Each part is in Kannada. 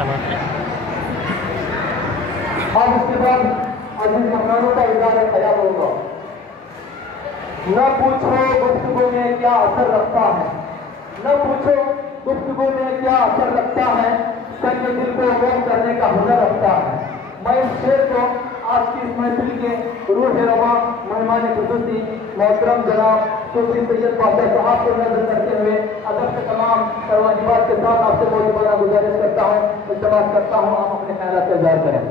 अब इसके बाद अजीज मेहमानों का इज़हार ख्याल होगा। न पूछो गुफ्तगू में क्या असर रखता है, न पूछो गुफ्तगू में क्या असर रखता है, सच्चे दिल को गम करने का हुनर रखता है। मैं इस शेर को आज की इस महफिल के रूह रवा मेहमान खुसूसी मोहतरम जनाब सूफी सैयद बादशाह साहब को नजर करते हुए अदब से तमाम वाजिबात के साथ आपसे बहुत बड़ा गुजारिश करता हूँ, इल्तमास करता हूँ आप अपने ख्यालात का इज़हार करें।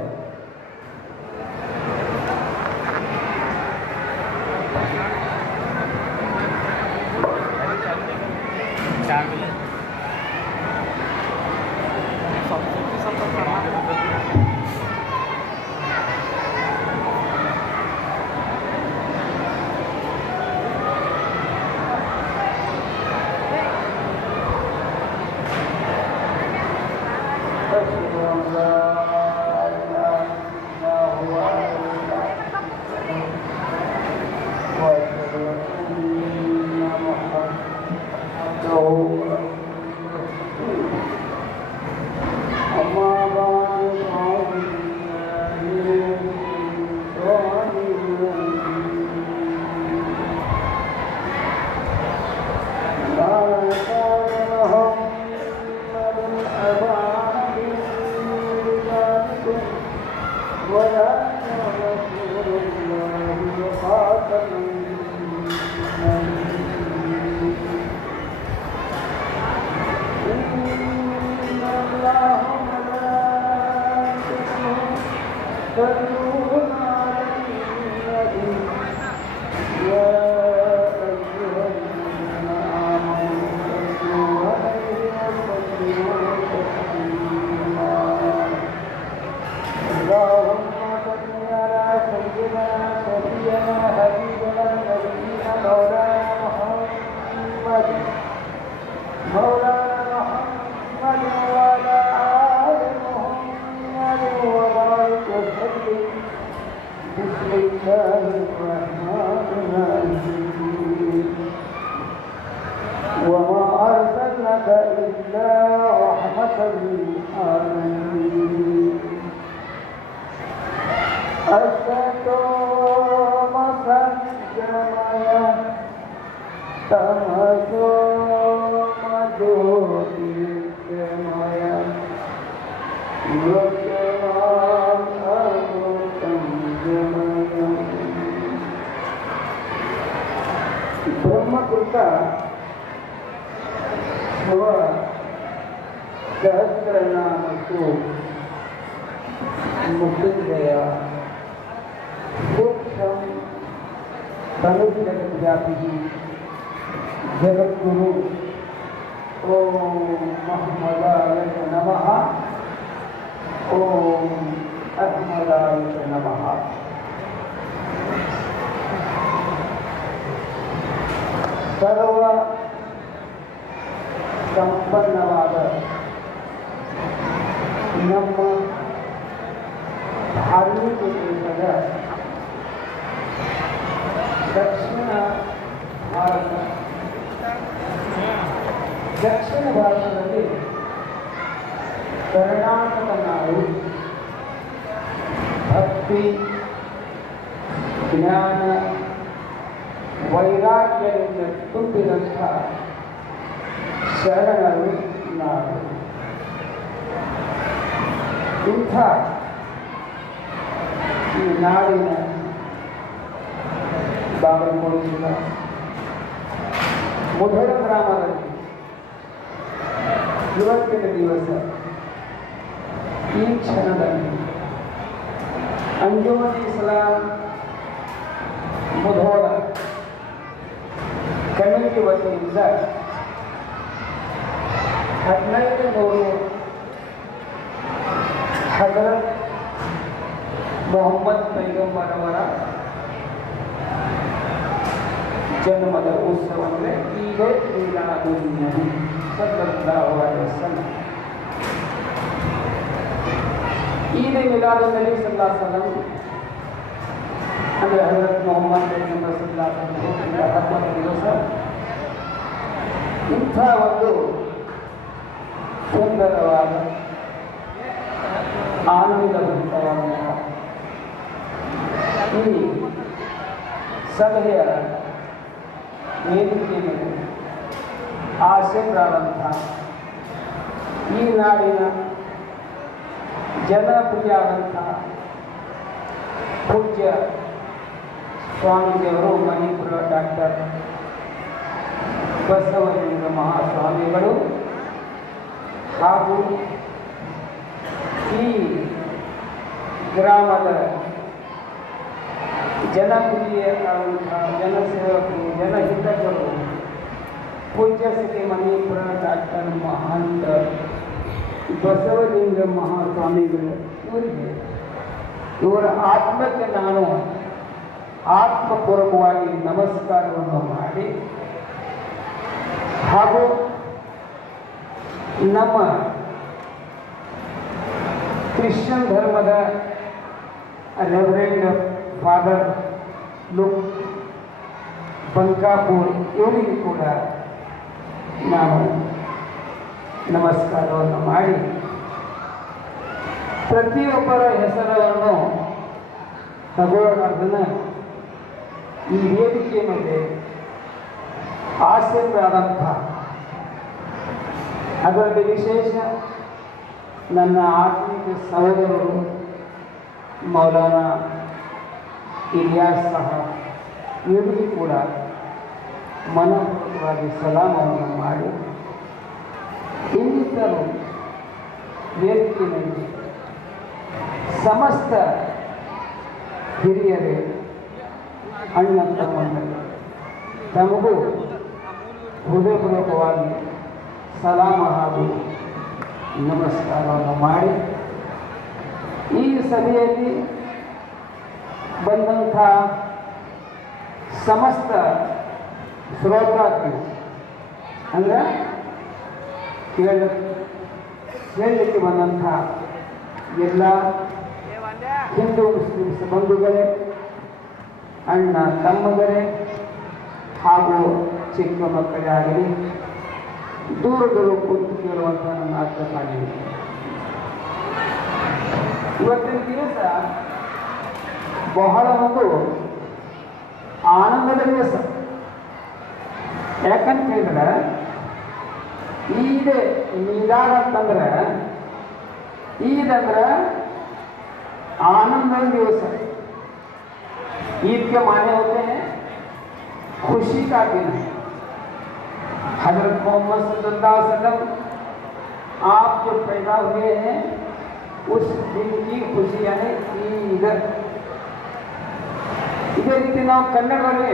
वमा अर्सलनाका इल्ला रहमतल लिल आलमीन। असतो मसज्जमय तमसो मज्योतिर्गमय योगवान अमृतं गमय। ब्रह्मकृता सहस्रनाम को मुक्त गया सूक्ष्म तनुज जगत व्यापी जगत गुरु ओम महमदाय नमः ओम अहमदाय नमः। सर्व ಸಂಪನ್ನವಾದ ನಮ್ಮ ಧಾರ್ಮಿಕ ದೇಶದ ದಕ್ಷಿಣ ಭಾರತದಲ್ಲಿ ಕರ್ನಾಟಕ ನಾಡು ಭಕ್ತಿ ಜ್ಞಾನ ವೈರಾಗ್ಯದಿಂದ ತುಂಬಿದಂಥ ಶರಣರು ನಾಡು. ಇಂಥ ಈ ನಾಡಿನ ಬಾಗಲಕೋಟೆ ಜಿಲ್ಲಾ ಮುಧೋಳ ಗ್ರಾಮದಲ್ಲಿ ಇವತ್ತಿನ ದಿವಸ ಈ ಕ್ಷಣದಲ್ಲಿ ಅಂಜುಮನ್ ಇಸ್ಲಾಂ ಮುಧೋಳ ಕಮಿಟಿ ವತಿಯಿಂದ 15 हजरत मोहम्मद पैगंबर ಅವರ ಜನ್ಮದ ಉತ್ಸವವೇ ಈದ್ ಮಿಲಾದುನ್ ನಬಿ ಸಲ್ಲಲ್ಲಾಹು ಅಲೈಹಿ ವಸಲ್ಲಂ. ಈದ್ ಮಿಲಾದುನ್ ನಬಿ ಸಲ್ಲಲ್ಲಾಹು ಅಲೈಹಿ ವಸಲ್ಲಂ ಅಂದರೆ ಹಜರತ್ ಮೊಹಮ್ಮದ್ ಪೈಗಂಬರ್ ಸಲ್ಲಲ್ಲಾಹು ಅಲೈಹಿ ವಸಲ್ಲಂ ಹಬ್ಬದ ದಿವಸ ಇಂಥ ಒಂದು ಸುಂದರವಾದ ಆನಂದಭರಿತವಾದಂಥ ಈ ಸಭೆಯ ವೇದಿಕೆ ಮೇಲೆ ಆಸೆಗಳಾದಂಥ ಈ ನಾಡಿನ ಜನಪ್ರಿಯಾದಂಥ ಪೂಜ್ಯ ಸ್ವಾಮೀಜಿಯವರು ಮಣಿಪುರ ಡಾಕ್ಟರ್ ಬಸವಲಿಂಗ ಮಹಾಸ್ವಾಮಿಗಳು ಹಾಗೂ ಈ ಗ್ರಾಮದ ಜನಪ್ರಿಯರಾದಂಥ ಜನಸೇವಕರು ಜನಹಿತಕರು ಪೂಜ್ಯ ಶ್ರೀ ಮಣಿಪುರ ಡಾಕ್ಟರ್ ಮಹಾಂತ ಬಸವಲಿಂಗ ಮಹಾಸ್ವಾಮಿಗಳು ಇವರ ಆತ್ಮಕ್ಕೆ ನಾನು ಆತ್ಮಪೂರ್ವಕವಾಗಿ ನಮಸ್ಕಾರವನ್ನು ಮಾಡಿ ಹಾಗೂ ನಮ್ಮ ಕ್ರಿಶ್ಚಿಯನ್ ಧರ್ಮದ ರೆವರೆಂಡ್ ಫಾದರ್ ಲುಕ್ ಬಂಕಾಪುರ್ ಇವರಿಗೂ ಕೂಡ ನಾನು ನಮಸ್ಕಾರವನ್ನು ಮಾಡಿ ಪ್ರತಿಯೊಬ್ಬರ ಹೆಸರನ್ನು ತಗೊಳ್ಳೋದನ್ನು ಈ ವೇದಿಕೆ ಮೇಲೆ ಆಸಕ್ತರಾದಂಥ ಅದರಲ್ಲಿ ವಿಶೇಷ ನನ್ನ ಆತ್ಮೀಯ ಸಹೋದರರು ಮೌಲಾನಾ ಇಲಿಯಾಸ್ ಸಾಹಬ್ ಇವರಿಗೂ ಕೂಡ ಮನಪೂರ್ವಕವಾಗಿ ಸಲಾಮವನ್ನು ಮಾಡಿ ಇನ್ನಿತರು ವೇದಿಕೆಯಲ್ಲಿ ಸಮಸ್ತ ಹಿರಿಯರೇ ಅಣ್ಣ ತಮ್ಮಂದಿರು ತಮಗೂ ಹೃದಯಪೂರ್ವಕವಾಗಿ ಸಲಾಮ ಹಾಗೂ ನಮಸ್ಕಾರವನ್ನು ಮಾಡಿ ಈ ಸಭೆಯಲ್ಲಿ ಬಂದಂಥ ಸಮಸ್ತ ಶ್ರೋತಾರ್ಥಿಗಳು ಅಂದರೆ ಕೇಳಲಿಕ್ಕೆ ಬಂದಂಥ ಎಲ್ಲ ಹಿಂದೂ ಮುಸ್ಲಿಮ್ಸ್ ಬಂಧುಗಳೇ ಅಣ್ಣ ತಮ್ಮಗಳೇ ಹಾಗೂ ಚಿಕ್ಕ ಮಕ್ಕಳೇ ಆಗಲಿ ದೂರದವರು ಕುಂತು ಕೇಳುವಂಥ ನನ್ನ ಆತ್ಮಕಾಣಿ ಇವತ್ತಿನ ದಿವಸ ಬಹಳ ಒಂದು ಆನಂದದ ದಿವಸ. ಯಾಕಂತ ಹೇಳಿದ್ರೆ ಈದ್ ಮೀಲಾದ್ ಅಂತಂದ್ರೆ ಈದ್ ಅಂದ್ರೆ आनंद दिवस है। ईद के माने होते हैं खुशी का दिन है। हजरत मोहम्मद सल्लल्लाहु अलैहि वसल्लम आप जो पैदा हुए हैं उस दिन की खुशी यानी ईद। ಇದೇ ರೀತಿ ನಾವು ಕನ್ನಡದಲ್ಲಿ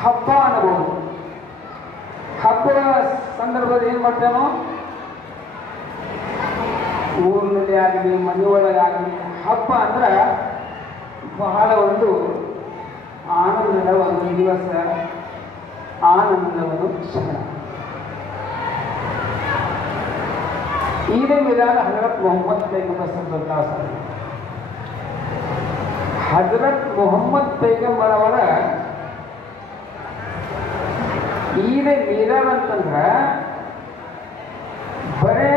ಹಬ್ಬ ಅನ್ನಬಹುದು. ಹಬ್ಬದ ಸಂದರ್ಭದಲ್ಲಿ ಏನು ಮಾಡ್ತೇವೆ ನಾವು, ಊರಿನಲ್ಲಿ ಆಗಲಿ ಮನೆಯೊಳಗಾಗಲಿ ಹಬ್ಬ ಅಂದ್ರೆ ಬಹಳ ಒಂದು ಆನಂದದ ಒಂದು ದಿವಸ, ಆನಂದದ ಒಂದು ಕ್ಷಣ. ಈದ್ ಮಿಲಾದ್ ಹಜರತ್ ಮೊಹಮ್ಮದ್ ಪೈಗಂಬರ್ ಸಲ್ಲಲ್ಲಾಹು ಅಲೈಹಿ ವಸಲ್ಲಂ, ಹಜರತ್ ಮೊಹಮ್ಮದ್ ಪೈಗಂಬರ್ ಅವರ ಈದ್ ಮಿಲಾದ್ ಅಂತಂದ್ರೆ ಬರೇ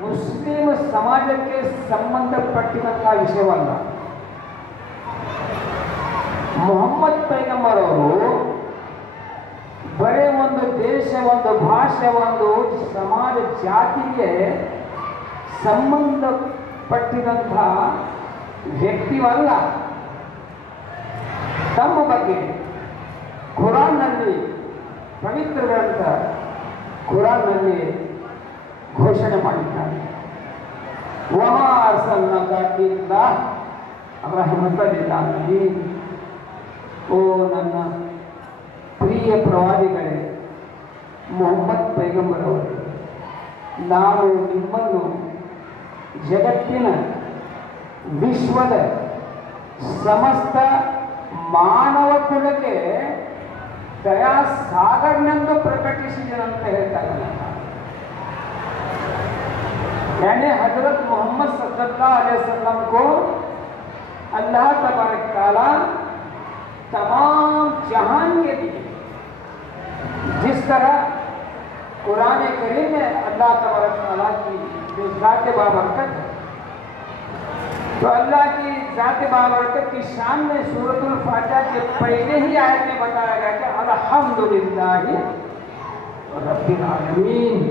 ಮುಸ್ಲಿಂ ಸಮಾಜಕ್ಕೆ ಸಂಬಂಧಪಟ್ಟಿದಂತಹ ವಿಷಯವಲ್ಲ. ಮೊಹಮ್ಮದ್ ಪೈಗಂಬರ್ ಅವರು ಬರೇ ಒಂದು ದೇಶ, ಒಂದು ಭಾಷೆ, ಒಂದು ಸಮಾಜ, ಜಾತಿಗೆ ಸಂಬಂಧಪಟ್ಟಿದಂತಹ ವ್ಯಕ್ತಿವಲ್ಲ. ತಮ್ಮ ಬಗ್ಗೆ ಖುರಾನ್ನಲ್ಲಿ, ಪವಿತ್ರ ಗ್ರಂಥ ಖುರಾನ್ನಲ್ಲಿ ಘೋಷಣೆ ಮಾಡಿದ್ದಾರೆ. ವಮಾ ಅರ್ಸಲ್ನಾಕ ಇಲ್ಲಾ ರಹಮತನ್ ಲಿಲ್ ಆಲಮೀನ್. ಓ ನನ್ನ ಪ್ರಿಯ ಪ್ರವಾದಿಗಳೇ, ಮೊಹಮ್ಮದ್ ಪೈಗಂಬರ್ ಅವರು, ನಾನು ನಿಮ್ಮನ್ನು ಜಗತ್ತಿನ, ವಿಶ್ವದ ಸಮಸ್ತ ಮಾನವ ಕುಲಕ್ಕೆ ದಯಾ ಸಾಗರನೆಂದು ಪ್ರಕಟಿಸಿದನಂತ ಹೇಳ್ತಾರೆ. यानी हजरत मोहम्मद सल्लल्लाहु अलैहि वसल्लम को अल्लाह तबारक तआला तमाम जहान के लिए, जिस तरह कुरान करीम में अल्लाह तबारक तआला की जो ज़ात बाबरकत है तो अल्लाह की ज़ात बाबरकत की शान में सूरतुल फातिहा के पहले ही आयत में बताया गया कि अल्हम्दुलिल्लाहि रब्बिल आलमीन।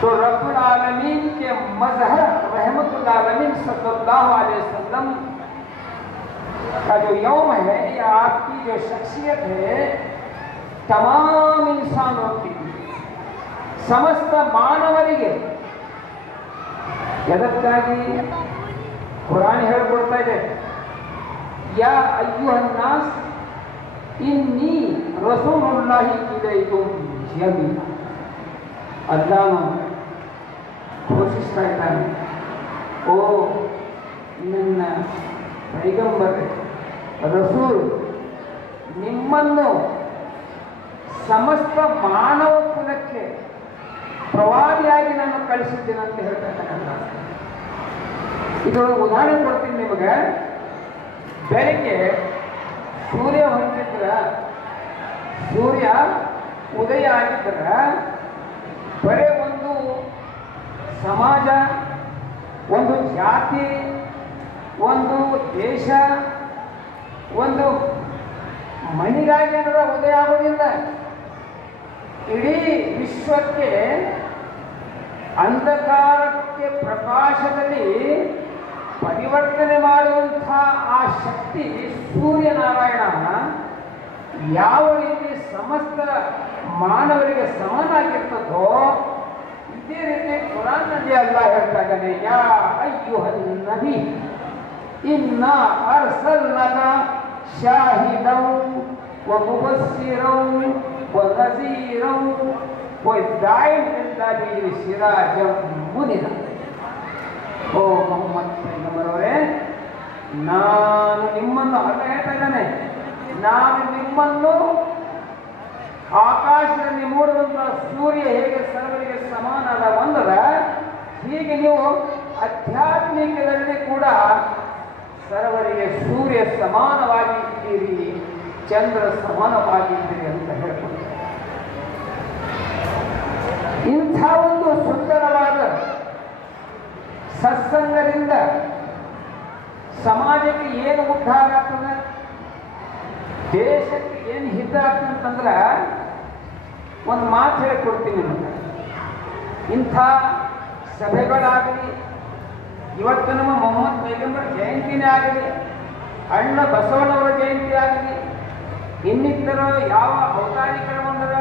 तो रब्बुल आलमीन के मज़हर रहमतुल आलमीन सल्लल्लाहु अलैहि वसल्लम का जो यौम है, या आपकी जो शख्सियत है, तमाम इंसानों की समस्त ಮಾನವರಿಗೆ ಎದಕ್ಕಾಗಿ ಕುರಾನ್ ಹೇಳ್ಕೊಡ್ತಾ ಇದೆ, ಯಾ ಅಯ್ಯುಹನ್ ನಾಸ್ ಇನ್ನಿ ರಸೂಲುಲ್ಲಾಹಿ ಇಲೈಕುಂ ಜಮೀಅ. ಅಲ್ಲಾಹನು ಘೋಷಿಸ್ತಾ ಇದ್ದಾನೆ, ಓ ನನ್ನ ಪೈಗಂಬರ್ ರಸೂಲ್, ನಿಮ್ಮನ್ನು ಸಮಸ್ತ ಮಾನವ ಕುಲಕ್ಕೆ ಪ್ರವಾದಿಯಾಗಿ ನಾನು ಕಳಿಸಿದ್ದೇನೆ ಅಂತ ಹೇಳ್ತಾ ಇರ್ತಕ್ಕಂಥ. ಇದೊಂದು ಉದಾಹರಣೆ ಕೊಡ್ತೀನಿ ನಿಮಗೆ. ಬೆಳಗ್ಗೆ ಸೂರ್ಯ ಹೊರಟಿದ್ರ, ಸೂರ್ಯ ಉದಯ ಆಗಿದ್ರ ಬರೇ ಒಂದು ಸಮಾಜ, ಒಂದು ಜಾತಿ, ಒಂದು ದೇಶ, ಒಂದು ಮಣಿಗಾಗಿ ಅನ್ನೋದ ಉದಯ ಆಗೋದಿಲ್ಲ. ಇಡೀ ವಿಶ್ವಕ್ಕೆ ಅಂಧಕಾರಕ್ಕೆ ಪ್ರಕಾಶದಲ್ಲಿ ಪರಿವರ್ತನೆ ಮಾಡುವಂಥ ಆ ಶಕ್ತಿ ಸೂರ್ಯನಾರಾಯಣ ಯಾವ ರೀತಿ ಸಮಸ್ತ ಮಾನವರಿಗೆ ಸಮನಾಗಿರ್ತದೋ, ಇದೇ ರೀತಿ ಕುರಾನ್ನಲ್ಲಿ ಅಲ್ಲಾಹ್ ಹೇಳ್ತಾ ಇದ್ದಾನೆ, ಯಾ ಅಯ್ಯುಹನ್ ನಬಿ ಇನ್ನಾ ಅರ್ಸಲ್ನಕ ಶಾಹಿದಂ ವ ಮುಬಸ್ಸಿರಂ ವ ನಜೀರಂ ವ ದಾಯಿನ್ ಇಲ್ಲಾಹಿ ಸಿರಾಜಂ ಮುನಿರ. ಓ ಮೊಹಮ್ಮದ್ ಪೈಗಂಬರವರೇ, ನಾನು ನಿಮ್ಮನ್ನು, ಅಲ್ಲ ಹೇಳ್ತಾ ಇದ್ದಾನೆ, ನಾನು ನಿಮ್ಮನ್ನು ಆಕಾಶದಲ್ಲಿ ಮೂಡುವಂಥ ಸೂರ್ಯ ಹೇಗೆ ಸರ್ವರಿಗೆ ಸಮಾನದ ಒಂದರ, ಹೀಗೆ ನೀವು ಆಧ್ಯಾತ್ಮಿಕದಲ್ಲಿ ಕೂಡ ಸರ್ವರಿಗೆ ಸೂರ್ಯ ಸಮಾನವಾಗಿದ್ದೀರಿ, ಚಂದ್ರ ಸಮಾನವಾಗಿದ್ದೀರಿ ಅಂತ ಹೇಳ್ತಾರೆ. ಇಂಥ ಒಂದು ಸುಂದರವಾದ ಸತ್ಸಂಗದಿಂದ ಸಮಾಜಕ್ಕೆ ಏನು ಉದ್ಧಾರ ಆಗ್ತದೆ, ದೇಶಕ್ಕೆ ಏನು ಹಿತ ಆಗ್ತದೆ ಅಂತಂದ್ರೆ ಒಂದು ಮಾತು ಹೇಳಿಕೊಡ್ತೀನಿ ನಿಮಗೆ. ಇಂಥ ಸಭೆಗಳಾಗಲಿ, ಇವತ್ತು ನಮ್ಮ ಮೊಹಮ್ಮದ್ ಪೈಗಂಬರ್ ಜಯಂತಿನೇ ಆಗಲಿ, ಅಣ್ಣ ಬಸವಣ್ಣವರ ಜಯಂತಿ ಆಗಲಿ, ಇನ್ನಿತರ ಯಾವ ಅವತಾರಿಕರ ಒಂದರ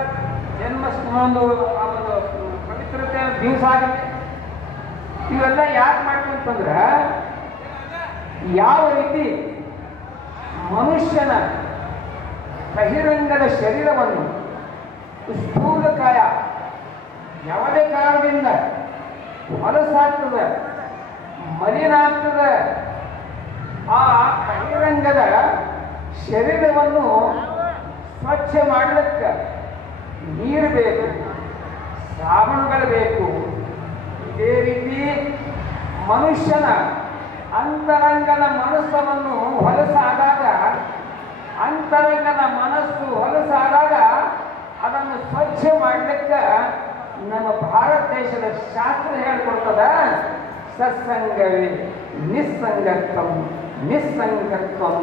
ಜನ್ಮ ಒಂದು ಪವಿತ್ರತೆ ದಿವಸ ಆಗಲಿ, ಇವೆಲ್ಲ ಯಾಕೆ ಮಾಡ್ತೀವಿ ಅಂತಂದ್ರೆ, ಯಾವ ರೀತಿ ಮನುಷ್ಯನ ಬಹಿರಂಗದ ಶರೀರವನ್ನು ಸ್ಥೂಲಕಾಯ ಯಾವುದೇ ಕಾರಣದಿಂದ ಹೊಲಸಾಗ್ತದೆ, ಮಲಿನಾಗ್ತದೆ, ಆ ಬಹಿರಂಗದ ಶರೀರವನ್ನು ಸ್ವಚ್ಛ ಮಾಡಲಿಕ್ಕೆ ನೀರು ಬೇಕು, ಸಾಬೂನುಗಳು ಬೇಕು. ಇದೇ ರೀತಿ ಮನುಷ್ಯನ ಅಂತರಂಗದ ಮನಸ್ಸನ್ನು ಹೊಲಸಾದಾಗ, ಅಂತರಂಗದ ಮನಸ್ಸು ಹೊಲಸಾದಾಗ ಅದನ್ನು ಸ್ವಚ್ಛ ಮಾಡಲಿಕ್ಕೆ ನಮ್ಮ ಭಾರತ ದೇಶದ ಶಾಸ್ತ್ರ ಹೇಳ್ಕೊಡ್ತದ, ಸತ್ಸಂಗವೇ ನಿಸ್ಸಂಗತ್ವಂ ನಿಸ್ಸಂಗತ್ವಂ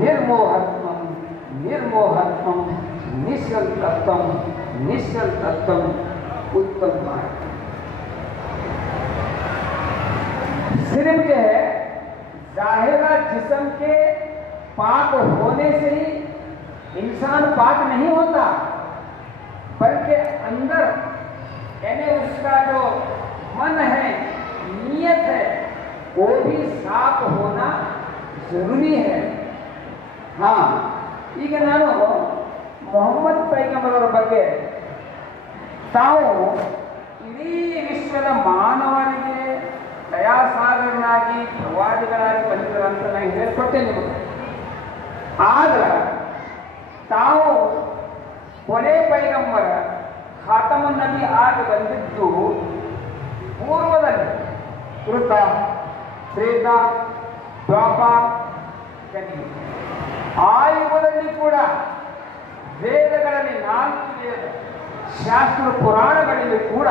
ನಿರ್ಮೋಹತ್ವಂ ನಿರ್ಮೋಹತ್ವಂ निश्चलतत्वम निश्चलतत्वम उत्तम मार्ग। सिर्फ जो है जाहिरा जिस्म के पाक होने से ही इंसान पाक नहीं होता, बल्कि अंदर यानी उसका जो मन है, नीयत है, वो भी साफ होना जरूरी है। हाँ, ಈಗ ನಾನು ಮೊಹಮ್ಮದ್ ಪೈಗಂಬರವರ ಬಗ್ಗೆ ತಾವು ಇಡೀ ವಿಶ್ವದ ಮಾನವನಿಗೆ ದಯಾಸಾಗರನಾಗಿ ಪ್ರವಾದಿಗಳಾಗಿ ಬಂದಿದ್ದಾರೆ ಅಂತ ನಾನು ಹೇಳ್ಕೊಟ್ಟೇನೆ ನಿಮಗೆ. ಆದ್ರೆ ತಾವು ಕೊನೆ ಪೈಗಂಬರ ಖಾತಮುನ್ ನಬಿ ಆಗಿ ಬಂದಿದ್ದು ಪೂರ್ವದಲ್ಲಿ ಕೃತ ತ್ರೇತ ದ್ವಾಪರ ಕಲಿಯುಗ. ಆ ಯುಗದಲ್ಲಿ ಕೂಡ ವೇದಗಳಲ್ಲಿ 4 ವೇದ ಶಾಸ್ತ್ರ ಪುರಾಣಗಳಲ್ಲಿ ಕೂಡ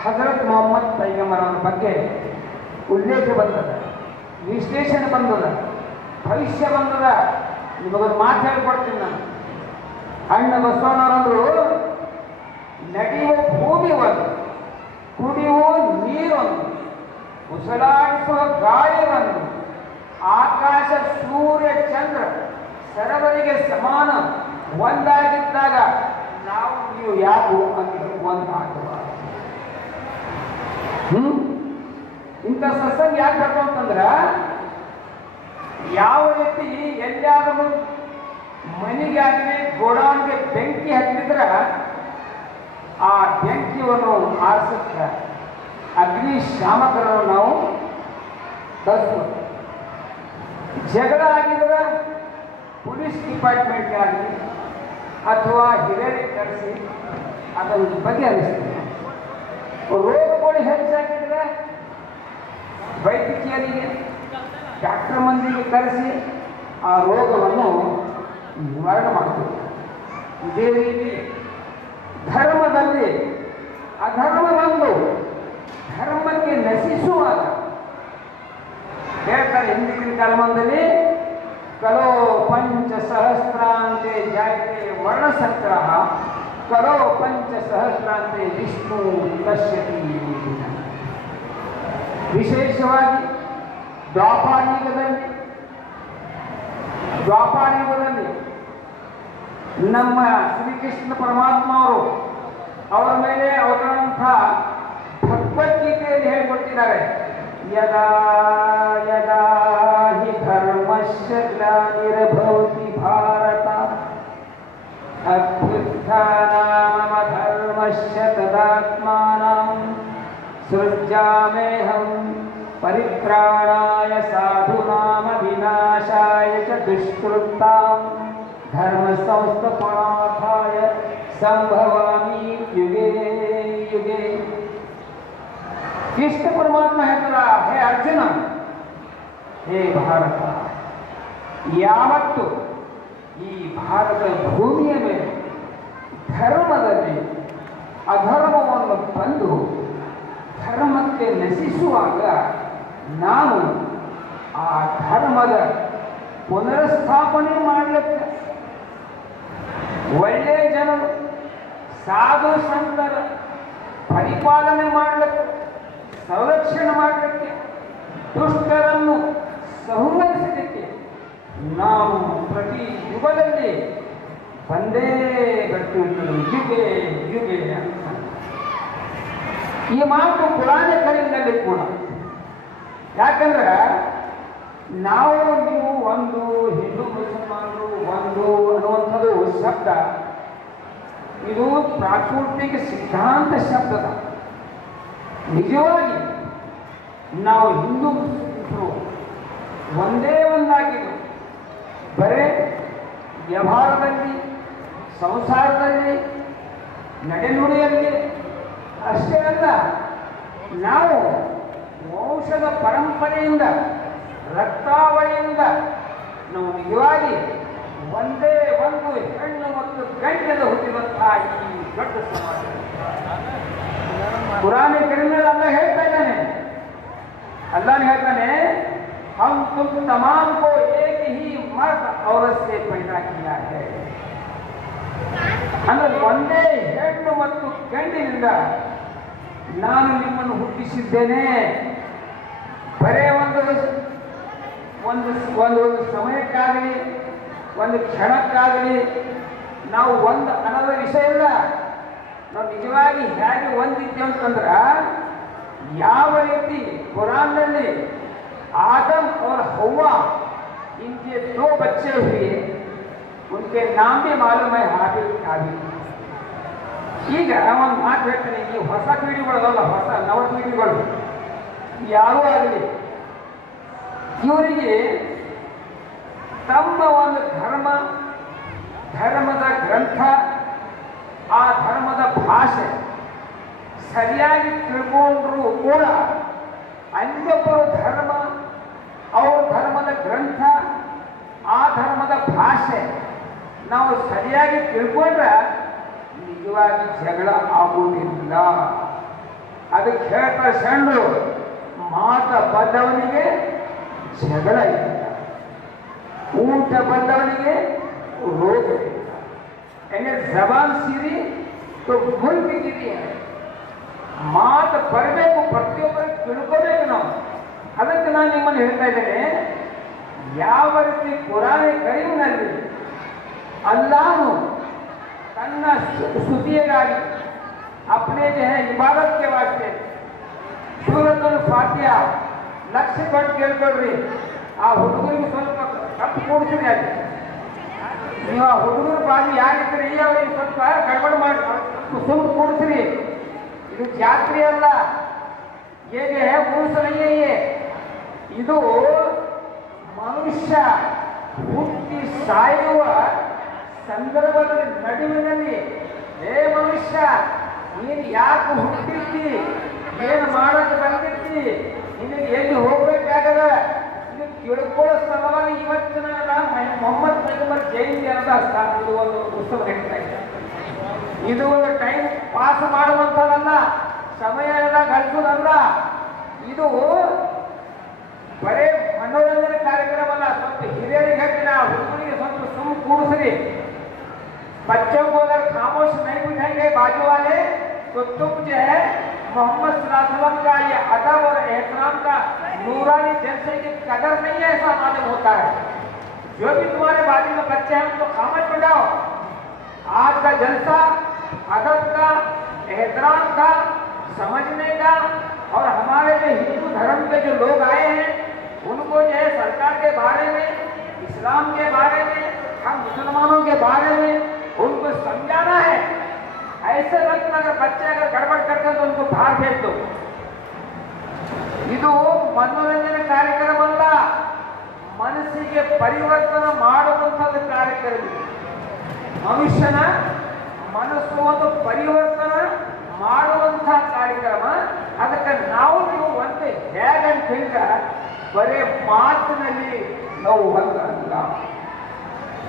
ಹಜರತ್ ಮೊಹಮ್ಮದ್ ಪೈಗಂಬರವರ ಬಗ್ಗೆ ಉಲ್ಲೇಖ ಬಂದದ, ವಿಶ್ಲೇಷಣೆ ಬಂದದ, ಭವಿಷ್ಯ ಬಂದದ. ನಿಮಗೊಂದು ಮಾತು ಹೇಳ್ಕೊಡ್ತೀನಿ ನಾನು. ಅಣ್ಣ ಬಸವಣ್ಣವರಂದ್ರು, ನಡೆಯುವ ಭೂಮಿ ಒಂದು, ಕುಡಿಯುವ ನೀರೊಂದು, ಉಸಿರಾಡಿಸುವ ಗಾಳಿ ಒಂದು, ಆಕಾಶ ಸೂರ್ಯ ಚಂದ್ರ ಸರ್ವರಿಗೆ ಸಮಾನ ಒಂದಾಗಿದ್ದಾಗ ನಾವು ನೀವು ಯಾರು ಅಂತ ಒಂದಾಗುವ. ಇಂಥ ಸತ್ಸಂಗ ಯಾಕೆ ಬರ್ತು ಅಂತಂದ್ರ, ಯಾವ ರೀತಿ ಎಲ್ಲಾದರೂ ಮನೆಗಾಗಲಿ ಗೋಡೌನ್ಗೆ ಬೆಂಕಿ ಹತ್ತಿದ್ರ ಆ ಬೆಂಕಿಯನ್ನು ಆರಿಸಕ್ಕ ಅಗ್ನಿಶಾಮಕರನ್ನು ನಾವು ಕಳಿಸ್ಬೋದು. ಜಗಳ ಆಗಿದ್ರೆ ಪೊಲೀಸ್ ಡಿಪಾರ್ಟ್ಮೆಂಟ್ಗೆ ಆಗಲಿ ಅಥವಾ ಹಿರಿಯರಿಗೆ ಕರೆಸಿ ಅದನ್ನು ಬಗೆಹರಿಸ್ತೀವಿ. ರೋಗಗಳು ಹೆಚ್ಚಾಗಿದ್ರೆ ವೈದ್ಯಕೀಯರಿಗೆ ಡಾಕ್ಟರ್ ಮಂದಿಗೆ ಕರೆಸಿ ಆ ರೋಗವನ್ನು ನಿವಾರಣೆ ಮಾಡ್ತೀವಿ. ಇದೇ ರೀತಿ ಧರ್ಮದಲ್ಲಿ ಅಧರ್ಮವನ್ನು ಧರ್ಮಕ್ಕೆ ನಶಿಸುವಾಗ ಹೇಳ್ತಾರೆ ಹಿಂದಿನ ಕಾಲಮಾನದಲ್ಲಿ, ಕಲೋ ಪಂಚ ಸಹಸ್ರಾಂತೆ ಜಾಯತೆ ವರ್ಣಸಂಗ್ರಹ, ಕಲೋ ಪಂಚ ಸಹಸ್ರಾಂತೆ ವಿಷ್ಣು ಪಶ್ಯತಿ. ವಿಶೇಷವಾಗಿ ದ್ವಾಪಾರಯುಗದಲ್ಲಿ ನಮ್ಮ ಶ್ರೀಕೃಷ್ಣ ಪರಮಾತ್ಮ ಅವರು ಅವರ ಮೇಲೆ ಅವರಂಥ ಭಗವದ್ಗೀತೆಯಲ್ಲಿ ಹೇಳಿಕೊಟ್ಟಿದ್ದಾರೆ, ಯದಾ ಯದಾ ಹಿ ಧರ್ಮಸ್ಯ ಗ್ಲಾನಿರ್ಭವತಿ ಭಾರತ ಅಭ್ಯುತ್ಥಾನಾಮ ಧರ್ಮಸ್ಯ ತದಾತ್ಮಾನಂ ಸೃಜ್ಯಾಮ್ಯಹಂ ಪರಿತ್ರಾಣಾಯ ಸಾಧೂನಾಂ ವಿನಾಶಾಯ ಚ ದುಷ್ಕೃತಾಂ ಧರ್ಮ ಸಂಸ್ಥಾಪನಾರ್ಥಾಯ ಸಂಭವಾಮಿ ಯುಗೇ ಯುಗೇ. ಕೃಷ್ಣ ಪರಮಾತ್ಮ ಹೇಳ್ತಾರ, ಹೇ ಅರ್ಜುನ, ಹೇ ಭಾರತ, ಯಾವತ್ತು ಈ ಭಾರತ ಭೂಮಿಯ ಮೇಲೆ ಧರ್ಮದಲ್ಲಿ ಅಧರ್ಮವನ್ನು ತಂದು ಧರ್ಮಕ್ಕೆ ನಶಿಸುವಾಗ ನಾವು ಆ ಧರ್ಮದ ಪುನರ್ಸ್ಥಾಪನೆ ಮಾಡಲಿಕ್ಕೆ ಒಳ್ಳೆಯ ಜನರು ಸಾಧು ಸಂತರ ಪರಿಪಾಲನೆ ಮಾಡಲಿಕ್ಕೆ ಸಂರಕ್ಷಣೆ ಮಾಡಲಿಕ್ಕೆ ದುಷ್ಟರನ್ನು ಸಂಹರಿಸಲಿಕ್ಕೆ ನಾವು ಪ್ರತಿ ಯುಗದಲ್ಲಿ ಬಂದೇ ಬರ್ತಿರ್ತದೆ, ಯುಗೆ ಯುಗೆ ಅಂತ. ಈ ಮಾತು ಪುರಾಣ ಕಲಿನಲ್ಲಿ ಕೂಡ. ಯಾಕಂದ್ರೆ ನಾವು ನೀವು ಒಂದು, ಹಿಂದೂ ಮುಸಲ್ಮಾನರು ಒಂದು ಅನ್ನುವಂಥದ್ದು ಶಬ್ದ, ಇದು ಪ್ರಾಕೃತಿಕ ಸಿದ್ಧಾಂತ ಶಬ್ದದ. ನಿಜವಾಗಿ ನಾವು ಹಿಂದೂ ಮುಸ್ಲಿಮರು ಒಂದೇ ಒಂದಾಗಿದ್ದು ಬರೇ ವ್ಯವಹಾರದಲ್ಲಿ, ಸಂಸಾರದಲ್ಲಿ, ನಡೆನುಡಿಯಲ್ಲಿ ಅಷ್ಟೇ ಅಲ್ಲ, ನಾವು ವಂಶದ ಪರಂಪರೆಯಿಂದ ರಕ್ತಾವಳಿಯಿಂದ ನಾವು ನಿಜವಾಗಿ ಒಂದೇ ಒಂದು ಹೆಣ್ಣು ಮತ್ತು ಗಂಡದ ಹುಟ್ಟಿದಂತಹ ಈ ದೊಡ್ಡ ಸಮಾಜ. ಪುರಾಣ ಕರಿಮೇಲೆ ಅಲ್ಲ ಹೇಳ್ತಾ ಇದ್ದಾನೆ, ಅಲ್ಲಾನು ಹೇಳ್ತಾನೆ, ಹಮ್ ತುಮ್ ತಮಾಮ್ ಕೋ ಏಕ್ ಹಿ ಮರ್ದ್ ಔರತ್ ಸೆ ಪೈದಾ ಕಿಯಾ ಹೈ. ಅಂದ್ರೆ ಒಂದೇ ಹೆಣ್ಣು ಮತ್ತು ಗಂಡಿನಿಂದ ನಾನು ನಿಮ್ಮನ್ನು ಹುಟ್ಟಿಸಿದ್ದೇನೆ. ಬರೇ ಒಂದು ಒಂದು ಒಂದು ಸಮಯಕ್ಕಾಗಲಿ ಒಂದು ಕ್ಷಣಕ್ಕಾಗಲಿ ನಾವು ಒಂದು ಅನ್ನೋದ ವಿಷಯ ಇಲ್ಲ. ನಾವು ನಿಜವಾಗಿ ಹೇಗೆ ಒಂದಿದ್ದೇವೆ ಅಂತಂದ್ರೆ, ಯಾವ ರೀತಿ ಕುರಾನ್ನಲ್ಲಿ आदम और हवा इनके दो बच्चे हुए, उनके नाम भी मालूम है, हाबिल काबिल. ಈಗ ಒಂದು ಮಾತು ಹೇಳ್ತೀನಿ, ಈ ಹೊಸ ಪೀಳಿಗೆಗಳಲ್ಲ, ಹೊಸ ನವ ಪೀಳಿಗೆಗಳು ಯಾರೂ ಆಗಲಿ, ಇವರಿಗೆ ತಮ್ಮ ಒಂದು ಧರ್ಮದ ಗ್ರಂಥ, ಆ ಧರ್ಮದ ಭಾಷೆ ಸರಿಯಾಗಿ ತಿಳ್ಕೊಂಡ್ರೂ ಕೂಡ ಅನ್ಯೊಬ್ಬರು ಧರ್ಮ, ಅವ್ರ ಧರ್ಮದ ಗ್ರಂಥ, ಆ ಧರ್ಮದ ಭಾಷೆ ನಾವು ಸರಿಯಾಗಿ ತಿಳ್ಕೊಂಡ್ರೆ ನಿಜವಾಗಿ ಜಗಳ ಆಗುವುದಿಲ್ಲ. ಅದಕ್ಕೆ ಹೇಳ್ತಾರೆ ಶರಣರು, ಮಾತ ಬಲ್ಲವನಿಗೆ ಜಗಳ ಇಲ್ಲ, ಊಟ ಬಲ್ಲವನಿಗೆ ರೋಗ ಇಲ್ಲ. यानी जबान सीधी तो मुल्क गिरी है. ಮಾತು ಬರಬೇಕು, ಪ್ರತಿಯೊಬ್ಬರಿಗೆ ತಿಳ್ಕೋಬೇಕು ನಾವು. ಅದಕ್ಕೆ ನಾನು ನಿಮ್ಮನ್ನು ಹೇಳ್ತಾ ಇದ್ದೇನೆ, ಯಾವ ರೀತಿ ಕುರಾನ್ ಕರೀಮ್ನಲ್ಲಿ ಅಲ್ಲಾಹನು ತನ್ನ ಸ್ತುತಿಗಾಗಿ अपने जो है इबादत के वास्ते ಸೂರತುಲ್ ಫಾತಿಹಾ ಲಕ್ಷ ಕೊಟ್ಟು ಕೇಳ್ಕೊಳ್ರಿ. ಆ ಹುಡುಗರಿಗೆ ಸ್ವಲ್ಪ ಕಪ್ಪು ಕೂಡಿಸಿರಿ. ಅಲ್ಲಿ ನೀವು ಆ ಹುಡುಗರ ಬಾಗಿ ಯಾರಿದ್ರಿ ಅವ್ರಿಗೆ ಸ್ವಲ್ಪ ಗಡ್ಬಡ್ ಮಾಡಿ ಸುಮ್ಮ ಕೂಡಿಸ್ರಿ. ಇದು ಜಾತ್ರೆ ಅಲ್ಲ, ಹೇಗೆ ಉಳಿಸಲೇ ಇದು ಮನುಷ್ಯ ಹುಟ್ಟಿ ಸಾಯುವ ಸಂದರ್ಭದ ನಡುವಿನಲ್ಲಿ, ಹೇ ಮನುಷ್ಯ ನೀನು ಯಾಕೆ ಹುಟ್ಟಿದ್ದಿ, ಏನು ಮಾಡಕ್ಕೆ ಬಂದಿದ್ದಿ, ನಿನಗೆ ಎಲ್ಲಿ ಹೋಗ್ಬೇಕಾಗದ ಇದು ತಿಳ್ಕೊಳ್ಳೋ ಸಲುವಾಗಿ ಇವತ್ತಿನ ಮೊಹಮ್ಮದ್ ಪೈಗಂಬರ್ ಜಯಂತಿ ಅಂತ ಇದು ಒಂದು ಉತ್ಸವ ನಡೀತಾ ಇದೆ. ಇದು ಒಂದು ಟೈಮ್ ಪಾಸ್ ಮಾಡುವಂಥದ್ದಲ್ಲ, ಸಮಯ ಎಲ್ಲ ಗಳಿಸೋದಲ್ಲ. ಇದು ಬರೇ ಮನೋರಂಜನೆ ಕಾರ್ಯಕ್ರಮ ಅಲ್ಲ. ಸ್ವಲ್ಪ ಹಿರಿಯರಿಗೆ ಹೇಳ್ತೀನಿ, ಹುಡುಗರಿಗೆ ಸ್ವಲ್ಪ ಸುಮ್ಮ ಕೂಡಿಸ್ರಿ. बच्चों को अगर खामोश नहीं बिठाएंगे बाजू वाले तो तुम जो है मोहम्मद सल्लल्लाहु अलैहि वसल्लम का ये अदब और एहतराम का नूरानी जलसे की कदर नहीं है, ऐसा मालूम होता है. जो भी तुम्हारे बाजू में बच्चे हैं उनको खामोश बिठाओ. आज का जलसा अदब का, एहतराम का, समझने का, और हमारे जो हिंदू धर्म के जो लोग आए हैं उनको जो है सरकार के बारे में, इस्लाम के बारे में, हम मुसलमानों के बारे में उनको समझाना है. ऐसे वक्त में अगर बच्चे अगर गड़बड़ करते हैं तो उनको बाहर भेज दो. ಇದು ಮನೋರಂಜನೆ ಕಾರ್ಯಕ್ರಮ ಅಲ್ಲ, ಮನಸ್ಸಿಗೆ ಪರಿವರ್ತನ ಮಾಡುವಂಥದ್ದು ಕಾರ್ಯಕ್ರಮ. ಮನುಷ್ಯನ ಮನಸ್ಸು ಒಂದು ಪರಿವರ್ತನ ಮಾಡುವಂಥ ಕಾರ್ಯಕ್ರಮ. ಅದಕ್ಕೆ ನಾವು ನೀವು ಒಂದೇ ಹೇಗಂತ ಹೇಳಿದ್ರೆ ಬರೇ ಮಾತಿನಲ್ಲಿ ನಾವು ಒಂದಲ್ಲ,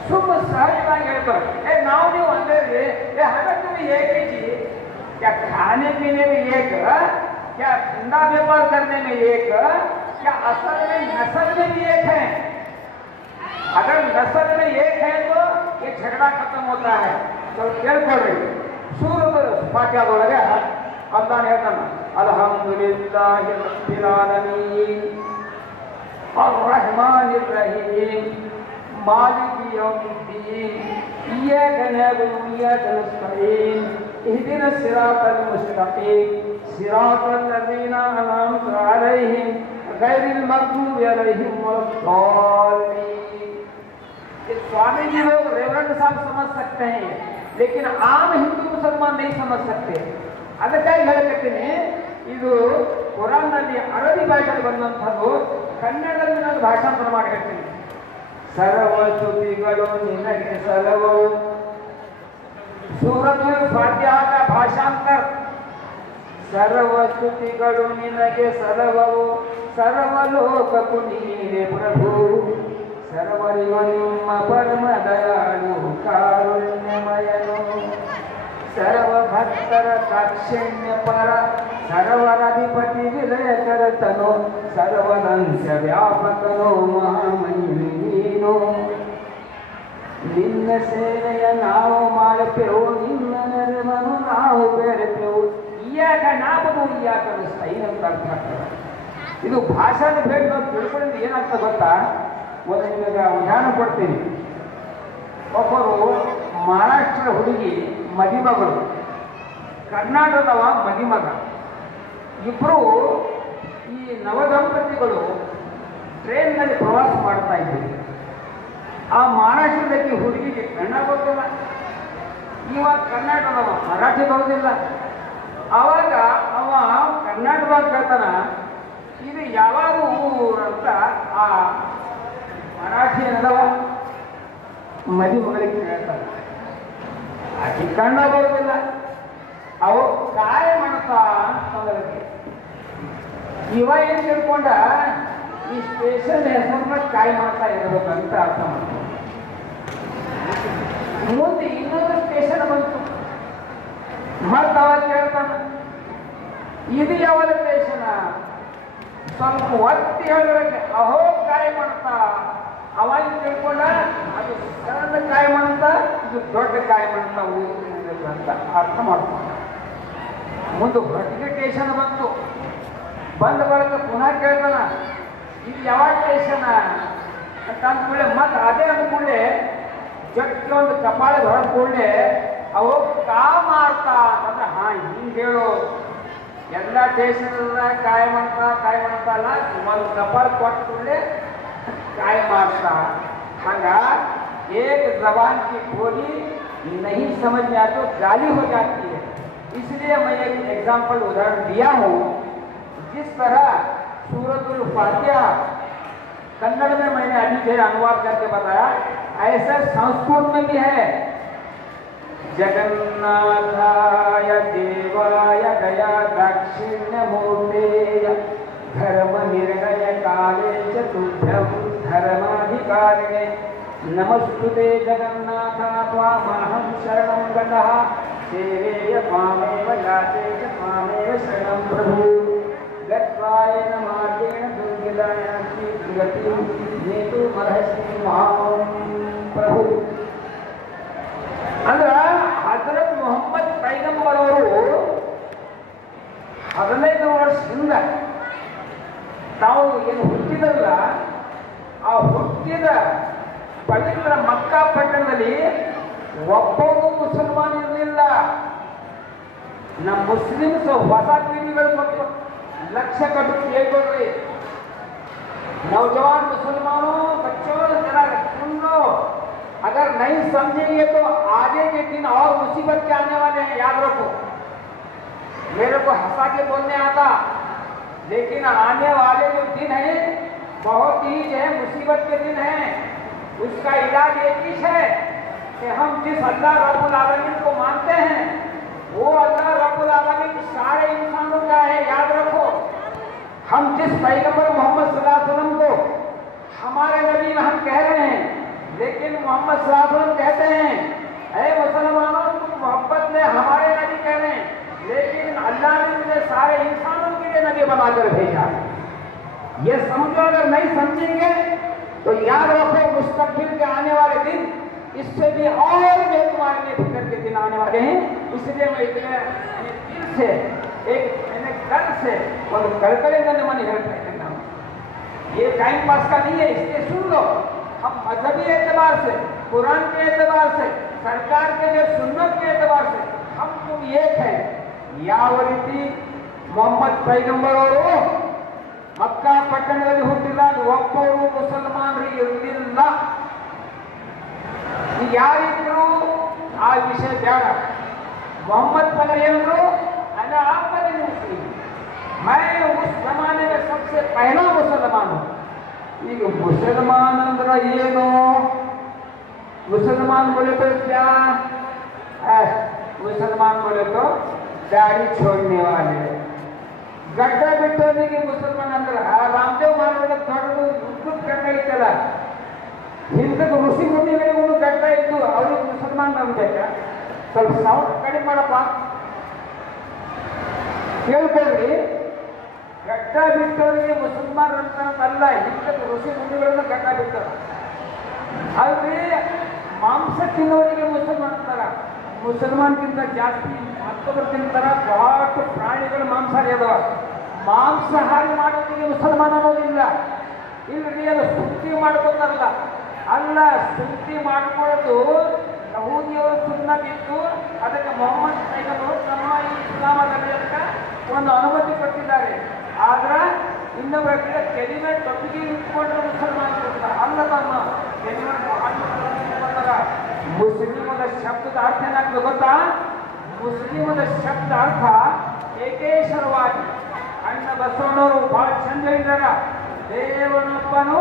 सुबह सहजವಾಗಿ ಹೇಳ್ತಾರೆ ನಾವು ನೀವು अंदर हमें तुम्हें एक ही चीज, क्या खाने पीने में एक, क्या धंधा व्यापार करने में एक, क्या असल में नस्ल में भी एक है. अगर नस्ल में एक है तो ये झगड़ा खत्म होता है. तो ಕೇಳ್ಕೊಳ್ಳಿ, ಸೂರತುಲ್ ಫಾತಿಹಾ ಒಳಗೆ ಅಲ್ಲಾಹ್ ಹೇಳ್ತಾನೆ, ಅಲ್ಹಮ್ದುಲಿಲ್ಲಾಹಿ ರಬ್ಬಿಲ್ ಆಲಮೀನ್ ಅರ್ರಹ್ಮಾನಿರ್ ರಹೀಮ್ मालिक यौमिद्दीन इय्याका नअबुदु व इय्याका नस्तईन इहदिनस सिरातल मुस्तकीम सिरातल लज़ीना अनअमता अलैहिम गैरिल मग़दूबि अलैहिम वलद्दाल्लीन. स्वामी जी लोग रेवरेंड साहब समझ सकते हैं, लेकिन आम हिंदू मुसलमान नहीं समझ सकते. ಅದಕ್ಕಾಗಿ ಹೇಳಕತ್ತೀನಿ, ಇದು ಕುರಾನ್ನಲ್ಲಿ ಅರಬಿ ಭಾಷೆಯಲ್ಲಿ ಬಂದಂಥದ್ದು, ಕನ್ನಡದಲ್ಲಿ ನಾನು ಭಾಷಾಂತರ ಮಾಡಿ ಹೇಳ್ತೀನಿ. ಸರ್ವಸ್ತುತಿಗಳು ನಿನಗೆ ಸಲ್ಲವವು. ಸೂರತುಲ್ ಫಾತಿಹಾ का भाषांतर, ಸರ್ವಸ್ತುತಿಗಳು ನಿನಗೆ ಸಲ್ಲವವು, ಸರ್ವಲೋಕಕ್ಕೂ ನೀನೇ ಪ್ರಭು, ಸರ್ವರಿಗೂ ನಿಮ್ಮ ಪರಮ ದಯಾಳು ಕಾರುಣ್ಯಮಯನು, ಸರ್ವ ಭಕ್ತರ ಕಾಕ್ಷಣ್ಯ ಪರ, ಸರ್ವರಧಿಪತಿ ವಿಲಯಕರತನು, ಸರ್ವದಂಶ ವ್ಯಾಪಕನು ಮಹಾಮಹಿಮಿ ನೀನು. ನಿನ್ನ ಸೇವೆಯ ನಾವು ಮಾಡುತ್ತೇವು, ನಿನ್ನ ನೆರವನ್ನು ನಾವು ಬೇಡುತ್ತೇವು. ಇಯಾಕ ನಾಬುದು ಇಯಾಕ ನಸ್ತೈನ್ ಅಂತ ಅರ್ಥ ಆಗ್ತದೆ. ಇದು ಭಾಷಾದ ಭೇದ ನಾವು ತಿಳ್ಕೊಂಡಿದ್ದು ಏನಾಗ್ತದೆ ಗೊತ್ತಾ? ಒಂದು ನಿಮಗೆ ಉದಾಹರಣ ಕೊಡ್ತೀನಿ. ಒಬ್ಬರು ಮಹಾರಾಷ್ಟ್ರ ಹುಡುಗಿ ಮದಿಮಗಳು, ಕರ್ನಾಟಕದವ ಮದಿಮಗ, ಇಬ್ಬರು ಈ ನವದಂಪತಿಗಳು ಟ್ರೈನ್ನಲ್ಲಿ ಪ್ರವಾಸ ಮಾಡ್ತಾ ಇದ್ದರು. ಆ ಮಹಾರಾಷ್ಟ್ರದಲ್ಲಿ ಹುಡುಗಿಗೆ ಕನ್ನಡ ಬರೋದಿಲ್ಲ, ಇವಾಗ ಕರ್ನಾಟಕದವ ಮರಾಠಿ ಬರೋದಿಲ್ಲ. ಆವಾಗ ಅವ ಕರ್ನಾಟಕದಾಗ ಕೇಳ್ತಾನ, ಇದು ಯಾವಾಗ ಊರಂತ ಆ ಮರಾಠಿ ಏನದವ ಮದಿಮಗಳಿಗೆ ಕೇಳ್ತಾನೆ. ಆಕೆ ಕನ್ನಡ ಬರೋದಿಲ್ಲ. ಅವು ಕಾಯ ಮಾಡ್ತಾ ಅಂತಂದ್ರೆ ಇವ ಏನು ತಿಳ್ಕೊಂಡ, ಈ ಸ್ಟೇಷನ್ ಹೆಸರನ್ನ ಕಾಯಿ ಮಾಡ್ತಾ ಇರಬೇಕಂತ ಅರ್ಥ ಮಾಡ್ತಾರೆ. ಮುಂದೆ ಇನ್ನೊಂದು ಸ್ಟೇಷನ್ ಬಂತು, ಮತ್ತೆ ಅವಾಗ ಕೇಳ್ತಾನ, ಇದು ಯಾವ ಸ್ಟೇಷನ್? ಸ್ವಲ್ಪ ಒತ್ತಿ ಹೇಳಿದ್ರೆ ಅಹೋ ಕಾಯ ಮಾಡ್ತಾ ಅವಾಗ ತಿಳ್ಕೊಂಡ ಅದು ಸಣ್ಣ ಕಾಯ ಮಾಡ್ತಾ ಇದು ದೊಡ್ಡ ಕಾಯ ಮಾಡ್ತಾ ಅಂತ ಅರ್ಥ ಮಾಡ್ಕೊಂಡ. ಮುಂದೆ ಹೊಟ್ಟಿಗೆ ಟೇಷನ್ ಬಂತು. ಬಂದ ಬಳಿಕ ಪುನಃ ಕೇಳ್ತಾನ ಇದು ಯಾವಾಗ ಟೇಷನ್ ಅಂತ ಅಂದ್ಕೂಡಲೇ ಮತ್ತೆ ಅದೇ ಅಂದ್ಕೂಡಲೇ ಜಟ್ಟಿ ಒಂದು ಕಪಾಳ ಹೊರಗೆ ಕೂಡಲೇ ಅವು ಕಾ ಮಾಡ್ತಾ ಅಂತಂದ್ರೆ ಹಿಂಗೆ ಹೇಳು ಎಲ್ಲ ಟೇಷನ್ ಕಾಯ ಮಾಡ್ತಾ ಅಲ್ಲ ಒಂದು ಕಪಾಳ ಕೊಟ್ಟು ಕೂಡಲೇ काय मारता हंगा एक जबान की बोली नहीं समझ में आती तो गाली हो जाती है। इसलिए मैं एक एग्जाम्पल उदाहरण दिया हूँ। जिस तरह सूरतुल फातिहा कन्नड़ में मैंने अभी फिर अनुवाद करके बताया, ऐसे संस्कृत में भी है। जगन्नाथाय देवाय गया दाक्षिण्य मूर्तेय धर्म निर्णय काले च तुभ्यं धर्माधिकारिणे नमस्तुते जगन्नाथ त्वामहं शरणं गतः सेवेय त्वामेव याचे च त्वामेव शरणं प्रभु गत्वायेन मार्गेण दुर्गदायाति गतिं नेतुमर्हसि मां प्रभु। ಅಂದ್ರೆ ಹಜರತ್ ಮೊಹಮ್ಮದ್ ಪೈಗಂಬರ್ ಅವರು 15 ವರ್ಷದಿಂದ ತಾವು ಏನು ಹುಟ್ಟಿದಲ್ಲ ಆ ಹುಟ್ಟಿದ ಪವಿತ್ರ ಮಕ್ಕಾ ಪಟ್ಟಣದಲ್ಲಿ ಒಬ್ಬನು ಮುಸಲ್ಮಾನ್ ಇರಲಿಲ್ಲ. ನಮ್ಮ ಮುಸ್ಲಿಮ್ಸ್ ಹೊಸ ಪೀಳಿಗೆಗಳು ಸ್ವಲ್ಪ लक्ष्य कभी ಕೇಳ್ಕೊಳ್ರಿ. नौजवान मुसलमानों बच्चों जरा सुन लो, अगर नहीं समझेंगे तो आगे के दिन और मुसीबत के आने वाले हैं, याद रखो। मेरे को हंसा के बोलने आता, लेकिन आने वाले जो दिन है बहुत ही जो है मुसीबत के दिन है। उसका इलाज एक ही है कि हम जिस अल्लाह रब्बुल आलमीन को मानते हैं वो अल्लाह रब्बुल आलमीन सारे इंसानों का है, याद रखो। हम जिस पैगंबर मोहम्मद सल्लल्लाहु अलैहि वसल्लम को हमारे नबी हम कह रहे हैं, लेकिन मोहम्मद सल्लल्लाहु अलैहि वसल्लम कहते हैं ऐ मुसलमानों तुम मोहब्बत में हमारे नबी कह रहे हैं, लेकिन अल्लाह ने मुझे सारे इंसानों के लिए नबी बनाकर भेजा। ये समझो, अगर नहीं समझेंगे तो याद रखो मुस्तकबिल के आने वाले दिन इससे भी और बेतुमारने फिक्र के दिन आने वाले हैं। इसलिए मैं इतने दिल से एक घर से और कड़कड़े मन हेल्प करना, ये टाइम पास का नहीं है। इसलिए सुन लो, हम मजहबी एतबार से, कुरान के एतबार से, सरकार के जो सुन्नत के एतबार से हम तुम एक है। ಯಾವ ರೀತಿ ಮೊಹಮ್ಮದ್ ಪೈಗಂಬರ್ ಅವರು ಮಕ್ಕಾ ಪಟ್ಟಣದಲ್ಲಿ ಹುಟ್ಟಿದಾಗ ಒಬ್ಬರು ಮುಸಲ್ಮಾನರಿಗೆ ಇರಲಿಲ್ಲ. ಯಾರಿದ್ರು ಆ ವಿಷಯ ಬೇಡ. मोहम्मद पर ಏನಂದ್ರು, अना आखिरी मुस्लिम, मैं उस जमाने में सबसे पहला मुसलमान हूँ। ಈಗ ಮುಸಲ್ಮಾನ್ ಅಂದ್ರೆ ಏನು? मुसलमान बोले तो क्या? मुसलमान बोले तो दाढ़ी छोड़ने वाले, ಗಡ್ಡ ಬಿಟ್ಟವನಿಗೆ ಮುಸಲ್ಮಾನ್ ಅಂದ್ರೆ ರಾಮದೇವ್ ಮಾಡಿದ ದೊಡ್ಡದು ಉದ್ದುದ ಗಡ್ಡ ಇತ್ತಲ್ಲ, ಹಿಂದಕ್ಕೆ ಋಷಿ ಮುನಿಗಳಿಗೂ ಗಡ್ಡ ಇದ್ದು ಅವ್ರಿಗೆ ಮುಸಲ್ಮಾನ್ ನಂಬೇಕಾ? ಸ್ವಲ್ಪ ಸೌಂಡ್ ಕಡಿಮೆ ಮಾಡಪ್ಪ, ಕೇಳ್ಕೊಳ್ರಿ. ಗಡ್ಡ ಬಿಟ್ಟವರಿಗೆ ಮುಸಲ್ಮಾನ್ ಅಂತಲ್ಲ, ಹಿಂದಕ್ಕೆ ಋಷಿ ಮುನಿಗಳನ್ನ ಗಡ್ಡ ಬಿಟ್ಟವ ಅಲ್ರಿ. ಮಾಂಸ ತಿನ್ನೋರಿಗೆ ಮುಸಲ್ಮಾನ್ ಅಂತಾರ. ಮುಸಲ್ಮಾನ್ಗಿಂತ ಜಾಸ್ತಿ ಮತ್ತೊಬ್ಬರು ತಿಂತಾರ, ಬಹಳ ಪ್ರಾಣಿಗಳು ಮಾಂಸಾಹಾರಿ ಅದಾವ. ಮಾಂಸಾಹಾರಿ ಮಾಡೋದಿಗೆ ಮುಸಲ್ಮಾನ್ ಅನ್ನೋದಿಲ್ಲ. ಇಲ್ರಿ, ಅದು ಶುದ್ಧಿ ಮಾಡ್ಕೋತಾರಲ್ಲ, ಅಲ್ಲ ಶುದ್ಧಿ ಮಾಡ್ಕೊಳ್ಳೋದು ಯಹೂದಿಯವರು ಸುನ್ನ ಬಿದ್ದು ಅದಕ್ಕೆ ಮೊಹಮ್ಮದ್ ಪೈಗಂಬರು ತಮ್ಮ ಈ ಇಸ್ಲಾಮದಲ್ಲಿ ಅಂತ ಒಂದು ಅನುಮತಿ ಕೊಟ್ಟಿದ್ದಾರೆ. ಆದ್ರೆ ಇನ್ನೊಬ್ಬರ ಕೆಲಿಮೆ ಟೊಪ್ಪಿಗೆ ಇಟ್ಕೊಂಡ್ರೆ ಮುಸಲ್ಮಾನ್ ಕೊಡ್ತಾರೆ, ಅಲ್ಲ ತಮ್ಮ ಕೆಲಿಮೆ ಮುಸ್ಲಿಮದ ಶಬ್ದದ ಅರ್ಥ ಏನಾಗ್ತದೆ ಗೊತ್ತಾ? ಮುಸ್ಲಿಮದ ಶಬ್ದ ಅರ್ಥ ಏಕೇಶ್ವರವಾಗಿ. ಅಣ್ಣ ಬಸವಣ್ಣವರು ಬಹಳ ಚಂದ ಹೇಳಿದಾರ, ದೇವನೊಬ್ಬನು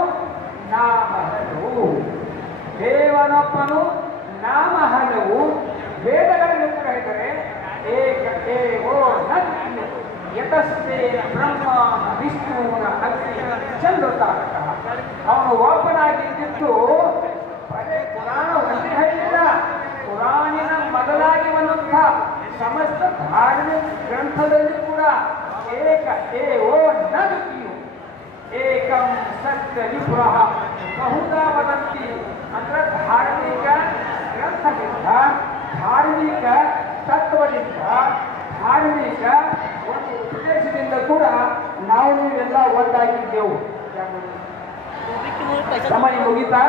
ನಾಮ ಹಲವು, ದೇವನೊಬ್ಬನು ನಾಮ ಹಲವು. ವೇದಗಳಲ್ಲಿ ಕೂಡ ಹೇಳ್ತಾರೆ ಏಕ ದೇವೋ ಯತಸ್ತೆ ಬ್ರಹ್ಮ ವಿಷ್ಣುವಿನ ಅಗ್ನಿ ಚಂದ್ರತಾರಕ. ಅವನು ಒಬ್ಬನಾಗಿದ್ದು ಬರೇ ಪುರಾಣ ಒಂದೇ ಹೇಳಿಲ್ಲ, ಪುರಾಣಿನ ಮೊದಲಾಗಿ ಬಂದಂಥ ಸಮಸ್ತ ಧಾರ್ಮಿಕ ಗ್ರಂಥದಲ್ಲಿ ಕೂಡ ಏಕ ದೇವೋ ನದಿಯು ಏಕಂ ಸತ್ಯ ವಿಪುರಃ ಬಹುಧಾ ವದಂತಿ ಅಂದ್ರೆ ಧಾರ್ಮಿಕ ಗ್ರಂಥದಿಂದ ಧಾರ್ಮಿಕ ತತ್ವದಿಂದ ಧಾರ್ಮಿಕ ಒಂದು ಉಪದೇಶದಿಂದ ಕೂಡ ನಾವು ನೀವೆಲ್ಲ ಒಂದಾಗಿದ್ದೆವು. ಸಮಯ ಮುಗಿತಾ?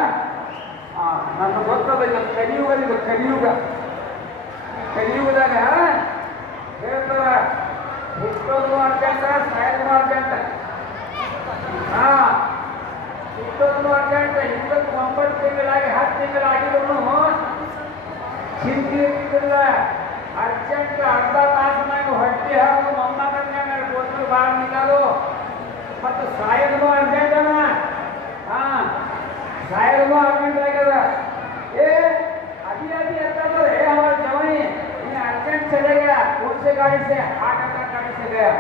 ನನ್ನ ಗೊತ್ತದ ಕಲಿಯುಗ ಕಲಿಯುಗದಾಗ ಹೇಳ್ತಾರ ಹುಟ್ಟೋದು ಅರ್ಜೆಂಟ ಸಾಯೋದು ಅರ್ಜೆಂಟ. ಹುಟ್ಟೋದು ಅರ್ಜೆಂಟ. 9 ತಿಂಗಳಾಗಿ 10 ತಿಂಗಳಾಗಿದ್ರು ಚಿಂತೆ ಇರ್ತಿಲ್ಲ. ಅರ್ಜೆಂಟ್ ಅರ್ಧ ತಾಸಿನಾಗ ಹೊಟ್ಟೆ ಹಾಕು ಮೊಮ್ಮಗನ ಗೋತ್ರ ಬಾಳ ನಿಲ್ಲೋದು. ಮತ್ತು ಸಾಯೋದು ಅರ್ಜೆಂಟನ. ಸಾಯೋದು ಅರ್ಜೆಂಟ್ ಆಗ್ಯದ. अभी तो है हमारे जवानी अर्जेंट चले गया, कौन से गाड़ी से? हार्ट अटैक गाड़ी से गया.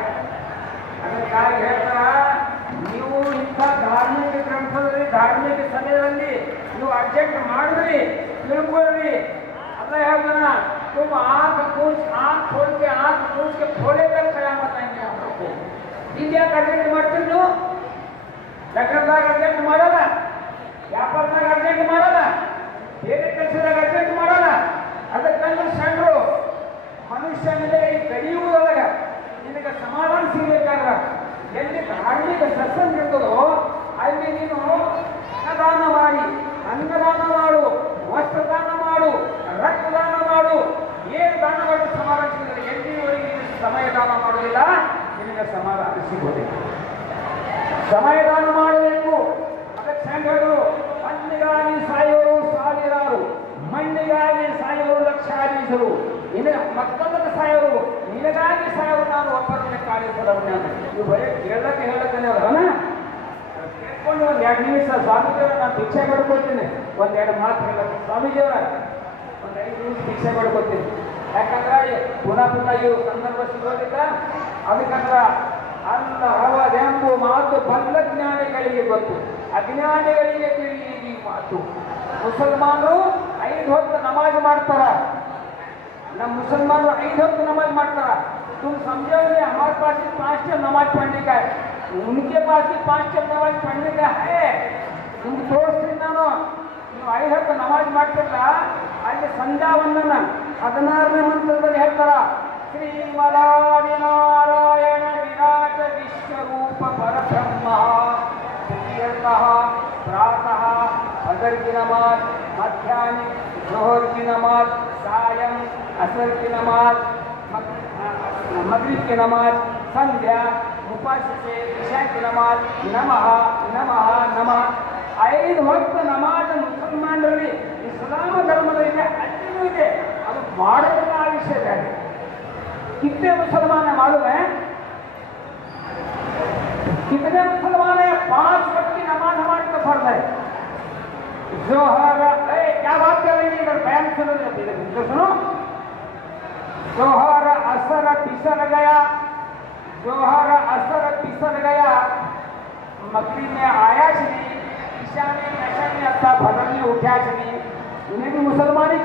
अगर काय ಹೇಳ್ತಾ ನೀವು ಇಂಥ ಧಾರ್ಮಿಕ ಗ್ರಂಥದಲ್ಲಿ ಧಾರ್ಮಿಕ ಸಮಯದಲ್ಲಿ ನೀವು ಅರ್ಜೆಂಟ್ ಮಾಡಿದ್ರಿ ತಿಳ್ಕೊಳ್ಳಿ. ಅಲ್ಲ ಹೇಳ್ತಾನ तुम आंख खोल के थोड़े तक कयामत आएंगे हम लोग को. इंडिया का अर्जेंट ಮಾಡ್ತೀರಿ ನೀವು? ಡಾಕ್ಟರ್ದಾಗ ಅರ್ಜೆಂಟ್ ಮಾಡಲ್ಲ, ವ್ಯಾಪಾರದಾಗ ಅರ್ಜೆಂಟ್ ಮಾಡಲ್ಲ, ಬೇರೆ ಕೆಲಸದಾಗ ಅರ್ಜೆಂಟ್ ಮಾಡಲ್ಲ. ಅದಕ್ಕಂದ್ರೆ ಸಣ್ಣ ಮನುಷ್ಯ ಮೇಲೆ ಈ ಕಲಿಯುವುದೊಳಗ ನಿನಗೆ ಸಮಾಧಾನ ಸಿಗಬೇಕಾದ್ರೆ ಎಲ್ಲಿ ಧಾರ್ಮಿಕ ಸತ್ಸಂಗ ಇರ್ತದೋ ಅಲ್ಲಿ ನೀನು ಅನ್ನದಾನ ಮಾಡಿ, ಅನ್ನದಾನ ಮಾಡು, ವಸ್ತ್ರದಾನ ಮಾಡು, ರಕ್ತದಾನ ಮಾಡು. ಏನು ದಾನ ಮಾಡಿದ್ರೆ ಸಮಾಧಾನ ಸಿಗುತ್ತೆ? ಎಲ್ಲಿವರೆಗೆ ಸಮಯ ದಾನ ಮಾಡೋದಿಲ್ಲ ನಿನಗೆ ಸಮಾಧಾನ ಸಿಗೋದಿಲ್ಲ. ಸಮಯದಾನ ಮಾಡಬೇಕು. ಅದಕ್ಕೆ ಸಂಘ ಹೇಳಿದ್ರು ಮಣ್ಣಿಗಾಗಿ ಸಾಯೋರು ಸಾವಿರಾರು, ಮಣ್ಣಿಗಾಗಿ ಸಾಯೋರು ಲಕ್ಷಾಧೀಶರು, ಮತ್ತೊಂದಕ್ಕೆ ಸಾಯೋರು, ನಿನಗಾಗಿ ಸಾಯೋರು ನಾನು ಒಬ್ಬರನ್ನೇ ಕಾಣಿಸದವನೇ ಅಂತ. ನೀವು ಬರೀ ಹೇಳಕ್ಕೆ ಅವನ ಕೇಳ್ಕೊಂಡು 2 ನಿಮಿಷ ಸ್ವಾಮೀಜಿಯವರ ನಾನು ಭಿಕ್ಷೆ ಮಾಡ್ಕೊಳ್ತೀನಿ. 2 ಮಾತು ಹೇಳಕ್ಕೆ ಸ್ವಾಮೀಜಿಯವರ 5 ನಿಮಿಷ ಭಿಕ್ಷೆ ಮಾಡ್ಕೊಳ್ತೀನಿ. ಯಾಕಂದ್ರೆ ಪುನಃ ಇವು ಸಂದರ್ಭ ಸಿಗೋದಿಲ್ಲ. ಅದಕ್ಕಂದ್ರೆ ಅಲ್ಲ ಹವದೆಂಬು ಮಾತು ಬಲ್ಲ ಜ್ಞಾನಿಗಳಿಗೆ ಗೊತ್ತು, ಅಜ್ಞಾನಿಗಳಿಗೆ ತಿಳಿಯಿರಿ ಮಾತು. ಮುಸಲ್ಮಾನರು 5 ಹೊತ್ತು ನಮಾಜ್ ಮಾಡ್ತಾರ. ನಮ್ಮ मुसलमानों 5 वक्त नमाज मारता. तुम समझो नहीं, हमारे पास 5 टाइम नमाज पढ़ने का है, उनके पास भी 5 टाइम नमाज पढ़ने का है. तुम दोस्त ನಾನು 5 वक्त नमाज ಮಾಡ್ತಿರಲ್ಲ, ಅಲ್ಲಿ ಸಂಧ್ಯಾ ವಂದನ 16ನೇ ಮಂತ್ರದಲ್ಲಿ ಹೇಳ್ತಾರ ಶ್ರೀಮಲಾದಿ ನಾರಾಯಣ ವಿರಾಟ ವಿಶ್ವರೂಪ ಪರಬ್ರಹ್ಮ प्रातः फजर की नमाज, मध्याह्न जोहर की नमाज, सायं असर की नमाज, मगरिब की नमाज, संध्या उपास्य से ईशा की नमाज, नमः नमः नमः. 5 वक्त नमाज मुसलमानರಲ್ಲಿ इस्लाम धर्मದಲ್ಲಿ ಅಜ್ಜಿನೂ ಇದೆ. ಅದು ಮಾಡೋದನ್ನ ಆ ವಿಷಯ ಬೇರೆ. कितने मुसलमान है मालूम है? कितने मुसलमान है? 5 वक्त की नमाज हमारे को फर्ज है. जोहर, क्या बात कर रही है? इधर बयान सुनो, इधर सुनो. जोहर असर फिसल गया, जोहर असर फिसल गया, मगरिब में आया च नहीं, ईशा में नशा में अथा भजन में उठा च नहीं. उन्हें भी मुसलमान ही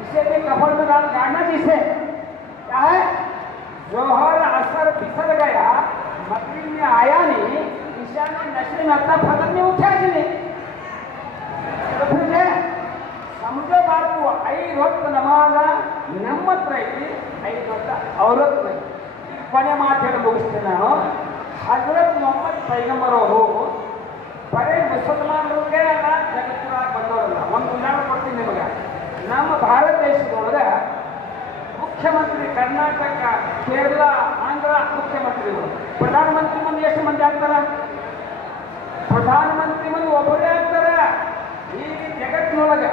इसे भी कफन में डाल गाड़ना जिसे क्या है? जोहर असर फिसल गया, मगरिब में आया नहीं, ईशा में नशे में अथा भजन में उठा च नहीं. तो फिर समझो बात को 5 वक्त नमाज ನಮ್ಮ ಹತ್ರ ಐತಿ, 5 ವक्त ಅವ್ರ ಹತ್ರ ಐತಿ. ಕೊನೆ ಮಾತು ಹೇಳಿ ಮುಗಿಸ್ತೀನಿ ನಾನು. ಹಜರತ್ ಮೊಹಮ್ಮದ್ ಪೈಗಂಬರ್ ಅವರು ಬರೀ ಮುಸಲ್ಮಾನರಿಗೆ ಜಗತ್ತಿನಾಗ ಬಂದವರಲ್ಲ. ಒಂದು ಉದಾಹರಣೆ ಕೊಡ್ತೀನಿ ನಿಮಗೆ. ನಮ್ಮ ಭಾರತ ದೇಶದೊಳಗೆ ಮುಖ್ಯಮಂತ್ರಿ ಕರ್ನಾಟಕ, ಕೇರಳ, ಆಂಧ್ರ ಮುಖ್ಯಮಂತ್ರಿಗಳು, ಪ್ರಧಾನಮಂತ್ರಿ ಮಂದಿ ಎಷ್ಟು ಮಂದಿ ಆಗ್ತಾರ? ಪ್ರಧಾನಮಂತ್ರಿ ಮಂದಿ ಒಬ್ಬರೇ ಆಗ್ತಾರ. ಈ ಜಗತ್ತಿನೊಳಗೆ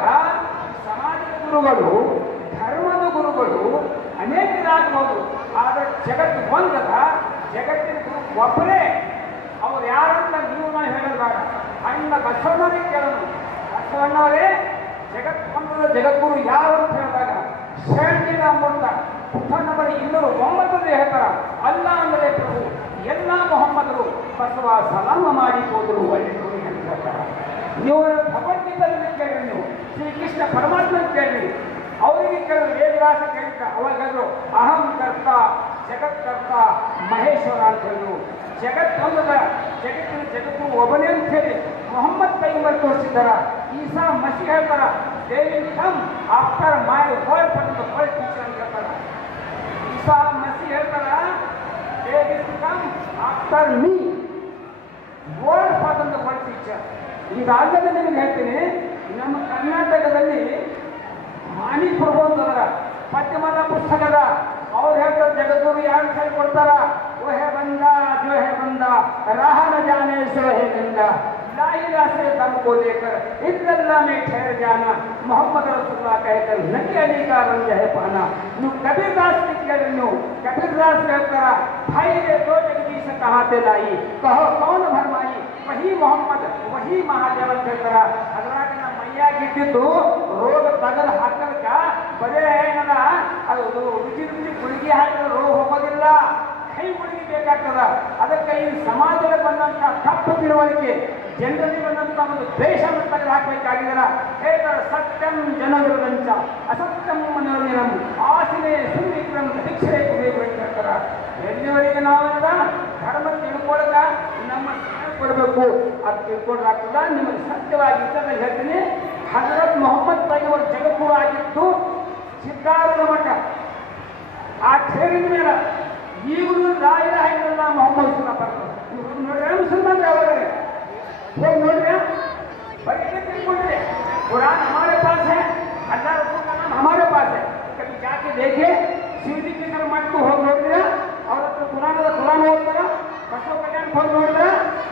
ಸಮಾಜದ ಗುರುಗಳು, ಧರ್ಮದ ಗುರುಗಳು ಅನೇಕರಾಗಬಹುದು. ಆದರೆ ಜಗತ್ತು ಒಂದದ, ಜಗತ್ತಿನ ಗುರು ಒಬ್ಬರೇ. ಅವ್ರು ಯಾರಂತ ನೀವು ನಾನು ಹೇಳೋದು ಬೇಡ. ಅಣ್ಣ ಬಸವಣ್ಣನಿಗೆ ಕೇಳೋಣ. ಬಸವಣ್ಣವರೇ ಜಗತ್ ಒಂದದ ಜಗದ್ಗುರು ಯಾರು ಅಂತ ಹೇಳಿದಾಗ ಶರಣಿನ ಅಮೃತ ಪುಟ ನಂಬರ್ 209 ಹೇಳ್ತಾರ. ಅಲ್ಲ ಅಂದರೆ ಪ್ರಭು, ಎಲ್ಲ ಮೊಹಮ್ಮದರು ಬಸವ ಸಲಾಮ ಮಾಡಿ ಹೋದರು ಒಳ್ಳೆಯದು ಅಂತ ಹೇಳ್ತಾರ. ನೀವು ಭಗವದ್ಗೀತೆಯಲ್ಲಿ ಕೇಳಿರಿ, ನೀವು ಶ್ರೀಕೃಷ್ಣ ಪರಮಾತ್ಮ ಕೇಳಿರಿ, ಅವರಿಗೆ ಕೇಳಿದ್ರು, ವೇದವ್ಯಾಸ ಕೇಳಿದ. ಅವಾಗಂದ್ರು ಅಹಂ ಕರ್ತ ಜಗತ್ ಕರ್ತ ಮಹೇಶ್ವರ ಅಂತ ಹೇಳಿದ್ರು. ಜಗತ್ತೊಂದದ ಜಗತ್ತು ಒಬ್ಬನೇ ಅಂತ ಹೇಳಿ ಮೊಹಮ್ಮದ್ ಪೈಗಂಬರ್ ತೋರಿಸಿದ್ದಾರ. ಈಸಾ ಮಸಿ ಹೇಳ್ತಾರ, they will come after my word for the world teacher ಅಂತ ಹೇಳ್ತಾರ. ಈಸಾ ಮಸಿ ಹೇಳ್ತಾರ, they will come after me word for the world teacher. ಇದಾಗದೆ ನಿಮಗೆ ಹೇಳ್ತೀನಿ, ನಮ್ಮ ಕರ್ನಾಟಕದಲ್ಲಿ ಮಾಣಿ ಪ್ರಬೋಧರ ಪದ್ಯಮಾಲ ಪುಸ್ತಕದ ಅವ್ರು ಹೇಳ್ತಾರೆ, ಜಗದ್ಗುರು ಯಾರು ಕೈ ಕೊಡ್ತಾರ, वो है बंदा जो है बंदा राह न जाने सो है गंदा लाइला से दम को लेकर इल्लल्लाह में ठहर जाना मोहम्मद रसूलुल्लाह कहकर नबी अली का रंग है पाना. नु कबीरदास ने कहनु कबीरदास कहता भाई रे दो जगदीश कहाँ से लाई कहो कौन भरमाई वही मोहम्मद वही महादेव कहता. ಅದ್ರಾಗ ನಮ್ಮ ಮೈಯಾಗಿದ್ದು ರೋಗ ತಗಲ್ ಹಾಕಲ್ಕ ಬರೇ ಏನದ ಅದು ರುಚಿ ರುಚಿ ಗುಳಿಗೆ ಹಾಕಿದ್ರೆ ರೋಗ ಹೋಗೋದಿಲ್ಲ, ಕೈ ಗುಳಿಗೆ ಬೇಕಾಗ್ತದ. ಅದಕ್ಕೆ ಈ ಸಮಾಜದಲ್ಲಿ ಬಂದಂತ ತಪ್ಪು ತಿಳುವಳಿಕೆ, ಜನರಲ್ಲಿ ಬಂದಂತ ಒಂದು ದ್ವೇಷವನ್ನು ತೆಗೆದು ಹಾಕಬೇಕಾಗಿಲ್ಲ. ಹೇಳ್ತಾರೆ, ಸತ್ಯಂ ಜನವಿರುದಂಚ ಅಸತ್ಯಂ ಮನೋನಿರಂ ಆಸಿನೇ ಸುಮಿತ್ರಂ ದೀಕ್ಷೆ ಕುಡಿಯಬೇಕು ಅಂತ ಹೇಳ್ತಾರ. ಎಲ್ಲಿವರೆಗೆ ನಾವೆಲ್ಲ ಧರ್ಮ ತಿಳ್ಕೊಳಕ ನಮ್ಮ ಕೊಡಬೇಕು, ಅದು ತಿಳ್ಕೊಂಡ್ರಾಗ್ತದ. ನಿಮಗೆ ಸತ್ಯವಾಗಿ ಇದ್ದಾಗ ಹೇಳ್ತೀನಿ, ಹಜರತ್ ಮೊಹಮ್ಮದ್ ಪೈಗಂಬರ್ ಜಗದ್ಗುರು ಆಗಿದ್ದು ಸಿದ್ಧಾರೂಢ ಮಠ. ಆ ಠೇರಿನ ಮೇಲೆ ಈಗಲೂ ಲಾ ಇಲಾಹ ಇಲ್ಲಲ್ಲಾಹ್ ಮೊಹಮ್ಮದ್ ರಸೂಲುಲ್ಲಾಹ್ ಬರ್ತಾರೆ. ನೋಡ್ರಿ ಮುಸಲ್ಮಾನ್ ಯಾವಾಗ ಹೋಗಿ ನೋಡ್ರಿ, बड़ी बोलिए कुरान हमारे पास है, अल्लाह रसूल का नाम हमारे पास है. कभी जाके देखे शिव जी के घर मठ को ಹೋಗಿ ನೋಡಿದ್ರೆ ಅವ್ರ ಹತ್ರ ಕುರಾನ್ ಓದ್ತಾರ, ಬಸವ ಕಲ್ಯಾಣ ಹೋಗಿ ನೋಡಿದ್ರೆ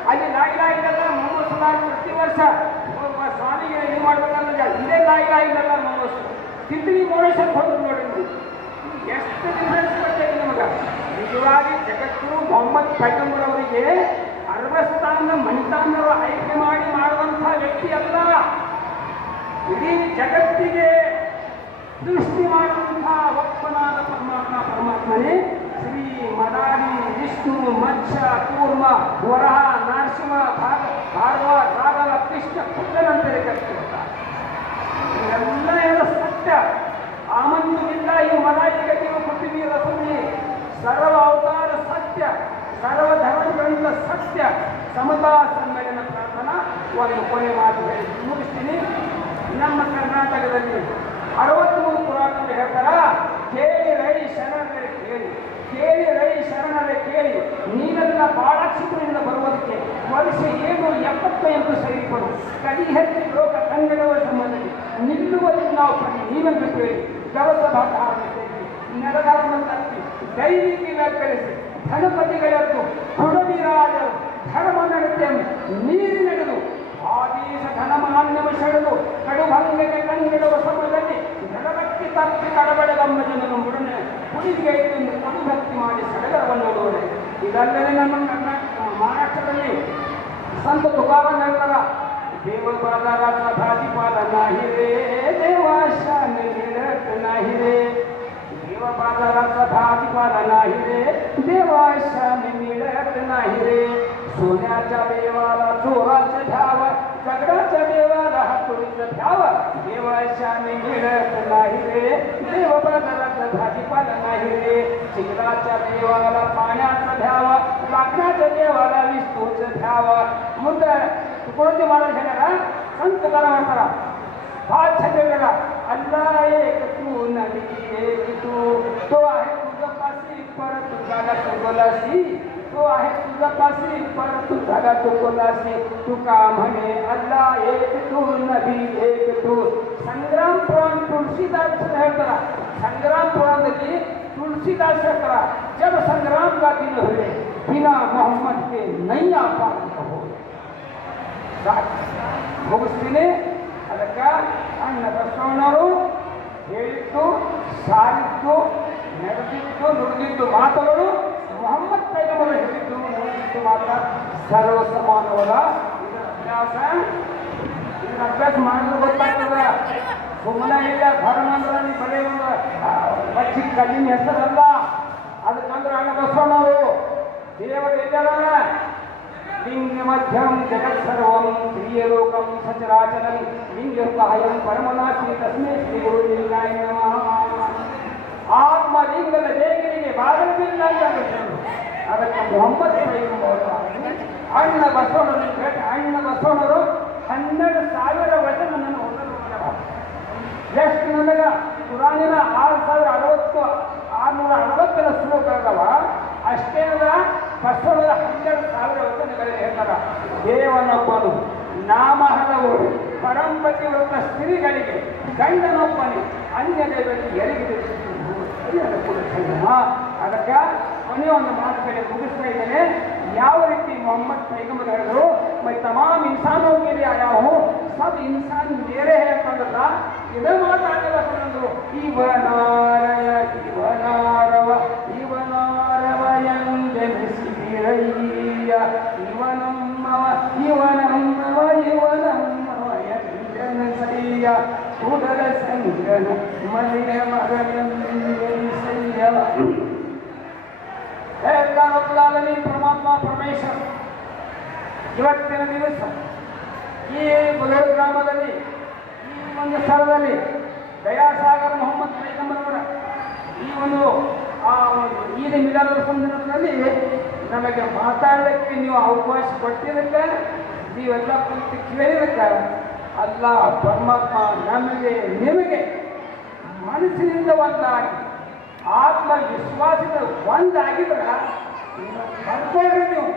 ಅಲ್ಲಿ ಲಾ ಇಲಾಹ ಇಲ್ಲಲ್ಲಾಹ್ ಮೊಹಮ್ಮದ್ ರಸೂಲುಲ್ಲಾಹ್ ಪ್ರತಿ ವರ್ಷ ಸ್ವಾಮಿಗೆ ಇದು ಮಾಡ್ಬೇಕಂದ್ರೆ ಇದೇ ಲಾ ಇಲಾಹ ಇಲ್ಲಲ್ಲಾಹ್ ಮೊಹಮ್ಮದ್ ತಿಂತೀನಿ ಮೌನೇಶ್ವರ್ ಹೋಗಿ ನೋಡಿದ್ವಿ. ಎಷ್ಟು ಡಿಫರೆನ್ಸ್ ಬರ್ತದೆ ನಮಗೆ. ನಿಜವಾಗಿ ಜಗತ್ತು ಮೊಹಮ್ಮದ್ ಪೈಗಂಬರ್ ಅವರಿಗೆ ಅರಬಸ್ತಾನ ಮಣಿತಾನರು ಆಯ್ಕೆ ಮಾಡಿ ಮಾಡುವಂತಹ ವ್ಯಕ್ತಿ ಅಲ್ಲ, ಇಡೀ ಜಗತ್ತಿಗೆ ದೃಷ್ಟಿ ಮಾಡುವಂತಹ ಒಪ್ಪನಾದ ಪರಮಾತ್ಮನೇ ಶ್ರೀ ಮದಾರಿ ವಿಷ್ಣು ಮತ್ಸ್ಯ ಕೂರ್ಮ ವರಹ ನರಸಿಂಹ ಭಾರ್ಗವ ರಾಘವ ಕೃಷ್ಣ ಪುತ್ರನಂತರೇ ಕರ್ತಿರ್ತಾರೆ. ಇವೆಲ್ಲ ಏನು ಸತ್ಯ. ಆಮಂತು ಬಿಲ್ಲಾಹಿ ಮಲಾಯಿಕತಿಯು ಪೃಥ್ವಿ ರಸೂಲಿ ಸರ್ವ ಅವತಾರ ಸತ್ಯ, ಸರ್ವ ಧರ್ಮಗಳಿಂದ ಸತ್ಯ. ಸಮತಾ ಸಮ್ಮೇಳನ ಪ್ರಾರ್ಥನಾ ಒಂದು ಕೊನೆ ಮಾತು ಹೇಳಿ ಮುಗಿಸ್ತೀನಿ. ನಮ್ಮ ಕರ್ನಾಟಕದಲ್ಲಿ 63 ಪುರಾಣಗಳು ಹೇಳ್ತಾರ, ಕೇಳಿ ರೈ ಶರಣರೇ ಕೇಳಿ, ಕೇಳಿ ರೈ ಶರಣರೇ ಕೇಳಿ, ನೀನೆಲ್ಲ ಬಾಳಾಕ್ಷಿಪುರದಿಂದ ಬರುವುದಕ್ಕೆ ವರ್ಷ 778 ಸೈನಿಕರು ಕಡಿ ಹೆಚ್ಚಿ ಲೋಕ ಕನ್ನಡವ ಸಂಬಂಧದಲ್ಲಿ ನಿಲ್ಲುವಲ್ಲಿ ನಾವು ಪಡಿ ನೀವೆಂದು ಕೇಳಿ ದವಸ ಭಾಗ ನೆಲಗಾರನಂತರ್ತಿ ದೈವಿಕಿ ವ್ಯಾಕರಿಸಿ ಧನಪತಿಗಳದ್ದು ಹುಡುಗಿರಾಜರು ಧರ್ಮ ನಡತೆ ನೀರು ನಡೆದು ಆದೇಶ ಧನಮಾನ್ಯವ ಸೆಳೆದು ಕಡುಭಂಗಕ್ಕೆ ಕಂಗೆಡುವ ಸಮಯದಲ್ಲಿ ಧನಭಕ್ತಿ ತಪ್ಪಿ ಕಡಬಡಗಮ್ಮ ಜನನು ಮುಡನೆ ಹುಡುಗಿಗೆ ಎಂದು ಕಡುಭಕ್ತಿ ಮಾಡಿ ಸಡಗರವನ್ನು ನೋಡುವರೆ. ಇದಲ್ಲದೆ ನಮ್ಮ ಕರ್ನಾಟಕ ಮಹಾರಾಷ್ಟ್ರದಲ್ಲಿ ಸಂತ ತುಕಾರಾಮ್ ಹೇಳ್ತಾರ, ದೇವ ಬಾಲರಾಜ ಭಾಜಿಪಾಲ ನಾಹಿ ರೇ ದೇವಾಶಾನ ನಿರತ ನಾಹಿ ರೇ, देव बाजाराचा भाजीपाला नाही रे, देवाशाने मिळत नाही रे, सोन्याच्या देवाला चोराचं घ्याव, दगडाच्या देवाला हातोडीचं घ्याव, देवाशाने मिळत नाही रे, देव बाजाराचा भाजीपाला नाही रे, चिखलाच्या देवाला पाण्याचं घ्याव, लाकडाच्या देवाला विस्तूचं घ्याव. ಮುಂದೆ ತುकोजी महाराज ಹೇಳ್ಯಾರ, ಸಂತ ತುಕಾರಾಮ್ ಹೇಳ್ತಾರ, भात छापेला अल्लाह एक तू नबी एक तू, तो आहे तुझा पासी पर तू जागा तू बोलासी, तो आहे तुझा पासी पर तू जागा तू बोलासी, तू का म्हणे अल्लाह एक तू नबी एक तू. संग्राम पुराण तुलसीदास ಹೇಳ್ತಾರ, संग्राम पुराणದಲ್ಲಿ तुलसीदास ಹೇಳ್ತಾರ, जब संग्राम का दिन हुए बिना मोहम्मद के नैया पार हो. ಮುಗಿಸ್ತೀನಿ. ಅದಕ್ಕೆ ಅಣ್ಣ ಬಸವಣ್ಣವರು ಹೇಳಿದ್ದು, ಸಾರಿದ್ದು, ನಡೆದಿದ್ದು, ನುಡಿದಿದ್ದು ಮಾತುಗಳು ಮೊಹಮ್ಮದ್ ಪೈಗಂಬರ್ ಹೇಳಿದ್ದು ನುಡಿದಿದ್ದು ಮಾತ್ರ ಸರ್ವ ಸಮಾನವಲ್ಲ. ಇದರ ಅಭ್ಯಾಸ ಮಾಡಿದ್ರೆ ಗೊತ್ತಾಗ್ತದ. ಸುಮ್ಮನೆ ಇಲ್ಲ ಧರ್ಮ ಅಂದ್ರೆ ಬರೀ ಒಂದು ಬಚ್ಚಿ ಕಲ್ಲಿನ ಹೆಸರಲ್ಲ. ಅದಕ್ಕಂದ್ರೆ ಅಣ್ಣ ಬಸವಣ್ಣವರು ದೇವರು ಇದ್ದಾರ, लिंग मध्यम जगत सर्वम प्रियलोकम सचराचरम लिंगकायम परमनाथी तस्मै श्री गुरु लिंगाय नमः. ಆತ್ಮಲಿಂಗದ ದೇವರಿಗೆ ಬಾಗಿಲಿಲ್ಲ ಅಂತ ಅದಕ್ಕೆ ಮೊಹಮ್ಮದ್ ಪೈಗಂಬರ್ ಅಣ್ಣ ಬಸವಣ್ಣರು ಅಣ್ಣ ಬಸವಣ್ಣರು 12,000 ವಚನ ನನ್ನ ಓದಲು ಮಾಡ್ಯಾರ. ಎಷ್ಟು ನನಗೆ ಪುರಾಣಿನ 6,660 ಶ್ಲೋಕ ಅದಾವ. ಅಷ್ಟೇ ಅಲ್ಲ ಬಸವಣ್ಣರ 12,000 ವಚನಗಳಲ್ಲಿ ಹೇಳ್ತಾರ. ದೇವನೊಬ್ಬನು ನಾಮ ಹಲವು ಪರಂಪತಿವ್ರತ ಸ್ತ್ರೀಗಳಿಗೆ ಗಂಡನೊಬ್ಬನೇ ಅನ್ಯ ದೇವರಿಗೆ ಎರಿಗಿದೆ. ಅದಕ್ಕೆ ಕೊನೆಯ ಒಂದು ಮಾತುಗಳಿಗೆ ಮುಗಿಸ್ತಾ ಇದ್ದೇನೆ. ಯಾವ ರೀತಿ ಮೊಹಮ್ಮದ್ ಪೈಗಂಬರ್ ಹೇಳಿದ್ರು, मैं तमाम इंसानों के लिए आया हूँ, सब इंसान मेरे हैं ಅಂತಂದ್ರ ಇದೇ ಮಾತಾಡಿದ ಬಂದ್ರು. ಇವನಾರವ ಎಂದೆನಿಸಿರಯ್ಯ ಇವನಮ್ಮವ ಎಂದೆನಿಸಯ್ಯ ಕೂಡಲ ಸಂಗನ ಮನೆಯ ಮಗನೆಂದೆನಿಸಯ್ಯ. ಎಲ್ಲಾಲಮೀ ಪರಮಾತ್ಮ ಪರಮೇಶ್ವರ ಇವತ್ತಿನ ದಿವಸ ಈ ಬುಲೂರ್ ಗ್ರಾಮದಲ್ಲಿ ಈ ಒಂದು ಸ್ಥಳದಲ್ಲಿ ದಯಾಸಾಗರ್ ಮೊಹಮ್ಮದ್ ಪೈಗಂಬರವರ ಈ ಒಂದು ಈದ್ ಮಿಲಾದ್ ಸಂದರ್ಭದಲ್ಲಿ ನಮಗೆ ಮಾತಾಡಲಿಕ್ಕೆ ನೀವು ಅವಕಾಶ ಕೊಟ್ಟಿದ್ದಕ್ಕೆ, ನೀವೆಲ್ಲ ಕುರಿತು ಕೇಳಿದಕ್ಕೆ ಅಲ್ಲ ಪರಮಾತ್ಮ ನಮಗೆ ನಿಮಗೆ ಮನಸ್ಸಿನಿಂದ ಒಂದಾಗಿ ಆತ್ಮವಿಶ್ವಾಸದ ಒಂದಾಗಿದ್ರೆ ಬರ್ಕೊಳ್ಳಿ ನೀವು.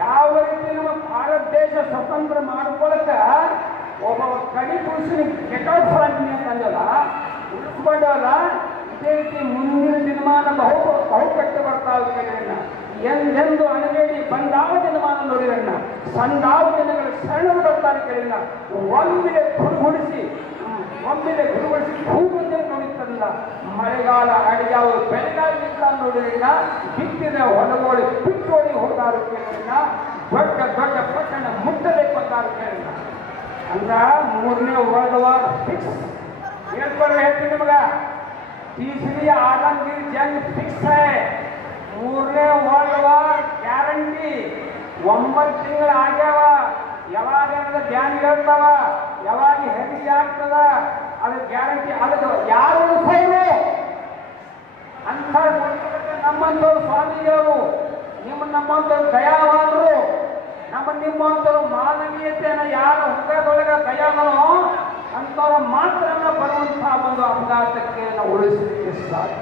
ಯಾವ ರೀತಿ ನಮ್ಮ ಭಾರತ ದೇಶ ಸ್ವತಂತ್ರ ಮಾಡ್ಕೊಳಕ ಒಬ್ಬ ಕಡಿ ಪುರುಷನಿಗೆ ಗೆಟೌಟ್ ಫ್ರಂಟ್ ಅಂತಂದಲ್ಲ ಉಳಿಸ್ಕೊಂಡವಲ್ಲ, ಇದೇ ರೀತಿ ಮುಂದಿನ ದಿನಮಾನ ಬಹು ಕಟ್ಟು ಬರ್ತಾವ ಕೇಳಿರಣ್ಣ. ಎಂದೆಂದು ಅಣಬೇಡಿ ಬಂದಾವ ದಿನಮಾನ ನೋಡಿರಣ್ಣ. ಸಂದಾವ ದಿನಗಳು ಶರಣರು ಬರ್ತಾರೆ ಕೇಳಿಲ್ಲ. ಒಮ್ಮೆಲೆ ಗುರುಗೊಳಿಸಿ ಭೂಮಂದೆ ನೋಡಿತ್ತಲ್ಲ. ಮಳೆಗಾಲ ಅಡಿಯಾವ ಬೆಳೆಗಾಲ ನೋಡಿರಲಿಲ್ಲ. ಬಿತ್ತಿದ ಹೊಲಗೋಳಿ ಬಿಟ್ಟೋಡಿ ಹೋದಾರು ಕೇಳಿಲ್ಲ. ದೊಡ್ಡ ದೊಡ್ಡ ಪಟ್ಟಣ ಮುಟ್ಟಬೇಕು ಅಂತಾರು ಕೇಳಿಲ್ಲ. ಅಂದ್ರ 3ನೇ ವರ್ಲ್ಡ್ ವಾರ್ ಫಿಕ್ಸ್ ಹೇಳ್ತೀನಿ ನಿಮಗ. तीसरी आलमगीर जंग फिक्स है. 3ನೇ ವರ್ಲ್ಡ್ ವಾರ್ ಗ್ಯಾರಂಟಿ. 9 ತಿಂಗಳು ಆಗ್ಯಾವ. ಯಾವಾಗ ಏನಾದ್ರು ಧ್ಯಾನ ಹೇಳ್ತಾವ, ಯಾವಾಗ ಹೆರಿಗೆ ಆಗ್ತದ, ಅದು ಗ್ಯಾರಂಟಿ. ಅದಕ್ಕೆ ಯಾರು ಉಳಿಸೋರು ಅಂತ ನಮ್ಮಂತವ್ರು ಸ್ವಾಮಿಗಳು, ನಮ್ಮಂತವ್ರು ದಯಾವಾದರು, ನಿಮ್ಮಂತವ್ರು ಮಾನವೀಯತೆಯನ್ನು ಯಾರು ಹೃದಯದೊಳಗೆ ದಯಾವನೋ ಅಂಥವ್ರ ಮಾತ್ರ ಬರುವಂತಹ ಒಂದು ಅಪಘಾತಕ್ಕೆ ನಾವು ಉಳಿಸಲಿಕ್ಕೆ ಸಾಧ್ಯ.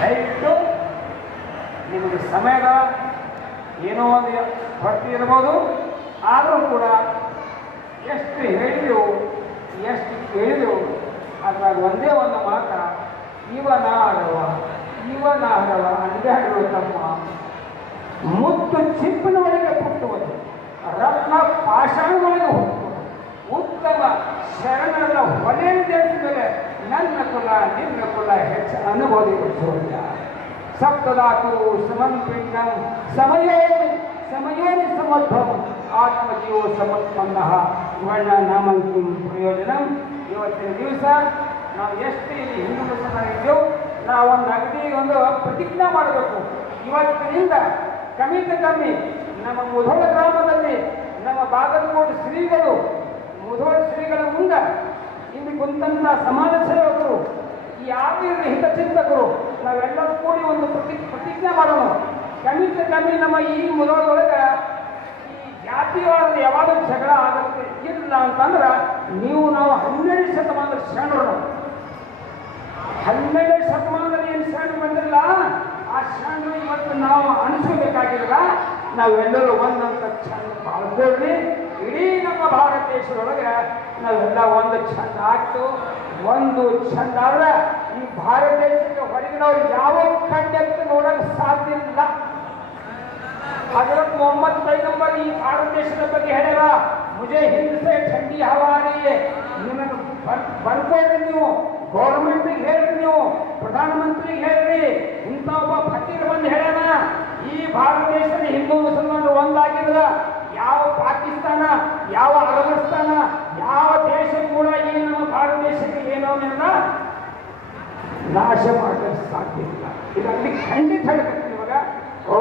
ದಯವಿಟ್ಟು ನಿಮಗೆ ಸಮಯದ ಏನೋ ಒಂದು ಹೊರತು ಇರ್ಬೋದು, ಆದರೂ ಕೂಡ ಎಷ್ಟು ಹೇಳಿದೆವು ಎಷ್ಟು ಕೇಳಿದೆವು ಅದ್ರಾಗ ಒಂದೇ ಒಂದು ಮಾತ, ಇವನಾಡವ ಅಡ್ಡಾಡುವ ತಮ್ಮ ಮುತ್ತು ಚಿಪ್ಪಿನ ಒಳಗೆ ಹುಟ್ಟುವುದು, ರತ್ನ ಪಾಷಾಣದೊಳಗೆ ಹುಟ್ಟುವುದು, ಉತ್ತಮ ಶರಣರ ಹೊಲೆಯ ಮೇಲೆ ನನ್ನ ಕುಲ ನಿನ್ನ ಕುಲ ಹೆಚ್ಚು ಅನುಭವಿಸುವುದಿಲ್ಲ. ಸಪ್ತಧಾತು ಸಮನ್ಪಿಂಡಂ ಸಮಯೋನಿ ಸಮದ್ಭವ ಆತ್ಮಜೀವ ಸಮತ್ಪನ್ನ ವರ್ಣ ನಾಮಂಕಿಂ ಪ್ರಯೋಜನಂ. ಇವತ್ತಿನ ದಿವಸ ನಾವು ಎಷ್ಟು ಇಲ್ಲಿ ಹಿಂದೂ ಮುಸಲ್ಮಾನಿದ್ದೆವು, ನಾವೊಂದು ಅಗದಿ ಒಂದು ಪ್ರತಿಜ್ಞೆ ಮಾಡಬೇಕು. ಇವತ್ತಿನಿಂದ ಕಮ್ಮಿ ನಮ್ಮ ಮುಧೋಳ ಗ್ರಾಮದಲ್ಲಿ ನಮ್ಮ ಬಾಗಲಕೋಟೆ ಶ್ರೀಗಳು ಮುಧೋಳ ಶ್ರೀಗಳ ಮುಂದೆ ಇಲ್ಲಿ ಕುಂತಂತ ಸಮಾಜ ಸೇವಕರು, ಈ ಆತ್ಮೀಯರ ಹಿತಚಿಂತಕರು ನಾವೆಲ್ಲರೂ ಕೂಡಿ ಒಂದು ಪ್ರತಿಜ್ಞೆ ಮಾಡೋಣ. ಕಮ್ಮಿ ನಮ್ಮ ಈ ಮುಧೋಳದೊಳಗೆ ಈ ಜಾತಿವಾದ ಯಾವಾಗ ಜಗಳ ಆಗುತ್ತೆ ಇಲ್ಲ ಅಂತಂದ್ರೆ ನಾವು 12ನೇ ಶತಮಾನದ ಶರಣರು. 12ನೇ ಶತಮಾನದಲ್ಲಿ ಏನು ಶರಣ ಬಂದಿಲ್ಲ, ಆ ಶರಣರು ಇವತ್ತು ನಾವು ಅನಿಸಬೇಕಾಗಿಲ್ಲ. ನಾವೆಲ್ಲರೂ ಒಂದಂತ ಚಂದ ಬಾಳ್ಕೊಳ್ರಿ. ಇಡೀ ನಮ್ಮ ಭಾರತ ದೇಶದೊಳಗೆ ನಾವೆಲ್ಲ ಒಂದು ಚಂದ ಆಗ್ತು. ಒಂದು ಚಂದ ಆದ್ರೆ ಈ ಭಾರತ ದೇಶಕ್ಕೆ ಹೊರಗಿನವ್ರು ಯಾವ ಕಣ್ಣೆತ್ತು ನೋಡಲು ಸಾಧ್ಯ ಇಲ್ಲ. ಹಜರತ್ ಮೊಹಮ್ಮದ್ ಪೈಗಂಬರ್ ಈ ಭಾರತ ದೇಶದ ಬಗ್ಗೆ ಹೇಳ್ಯಾರ, ಮುಜೆ ಹಿಂದ್ ಸೆ ಠಂಡಿ ಹವಾ ಆ ರಹಿ ಹೈ. ನಿಮಗೆ ಬರ್ಕೊಳ್ರಿ, ನೀವು ಗೌರ್ಮೆಂಟಿಗೆ ಹೇಳ್ರಿ, ನೀವು ಪ್ರಧಾನಮಂತ್ರಿಗೆ ಹೇಳ್ರಿ. ಇಂಥ ಒಬ್ಬ ಫಕೀರ್ ಬಂದು ಹೇಳ್ಯಾನ, ಈ ಭಾರತ ದೇಶದ ಹಿಂದೂ ಮುಸಲ್ಮಾನರು ಒಂದಾಗಿದ್ರ ಯಾವ ಪಾಕಿಸ್ತಾನ, ಯಾವ ಅಫ್ಘಾನಿಸ್ತಾನ, ಯಾವ ದೇಶ ಕೂಡ ಈ ನಮ್ಮ ಭಾರತ ದೇಶಕ್ಕೆ ಏನೋ ನಾಶ ಮಾಡಲು ಸಾಧ್ಯ ಇಲ್ಲ. ಇದರಲ್ಲಿ ಖಂಡಿತ ಹೇಳ್ತೀನಿ ಇವಾಗ. ಓ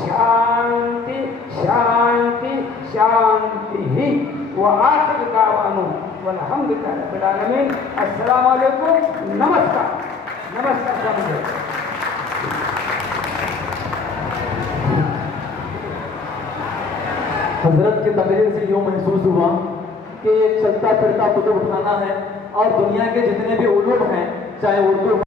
ಶಾಂತಿ ಶಾಂತಿ ಶಾಂತಿ وآخر دعوانا والحمد لله رب العالمين. السلام عليكم. नमस्कार. हजरत की तकरीर से यूँ महसूस हुआ कि एक चलता फिरता कुतुब खाना है और दुनिया के जितने भी उलूम हैं, चाहे उर्दू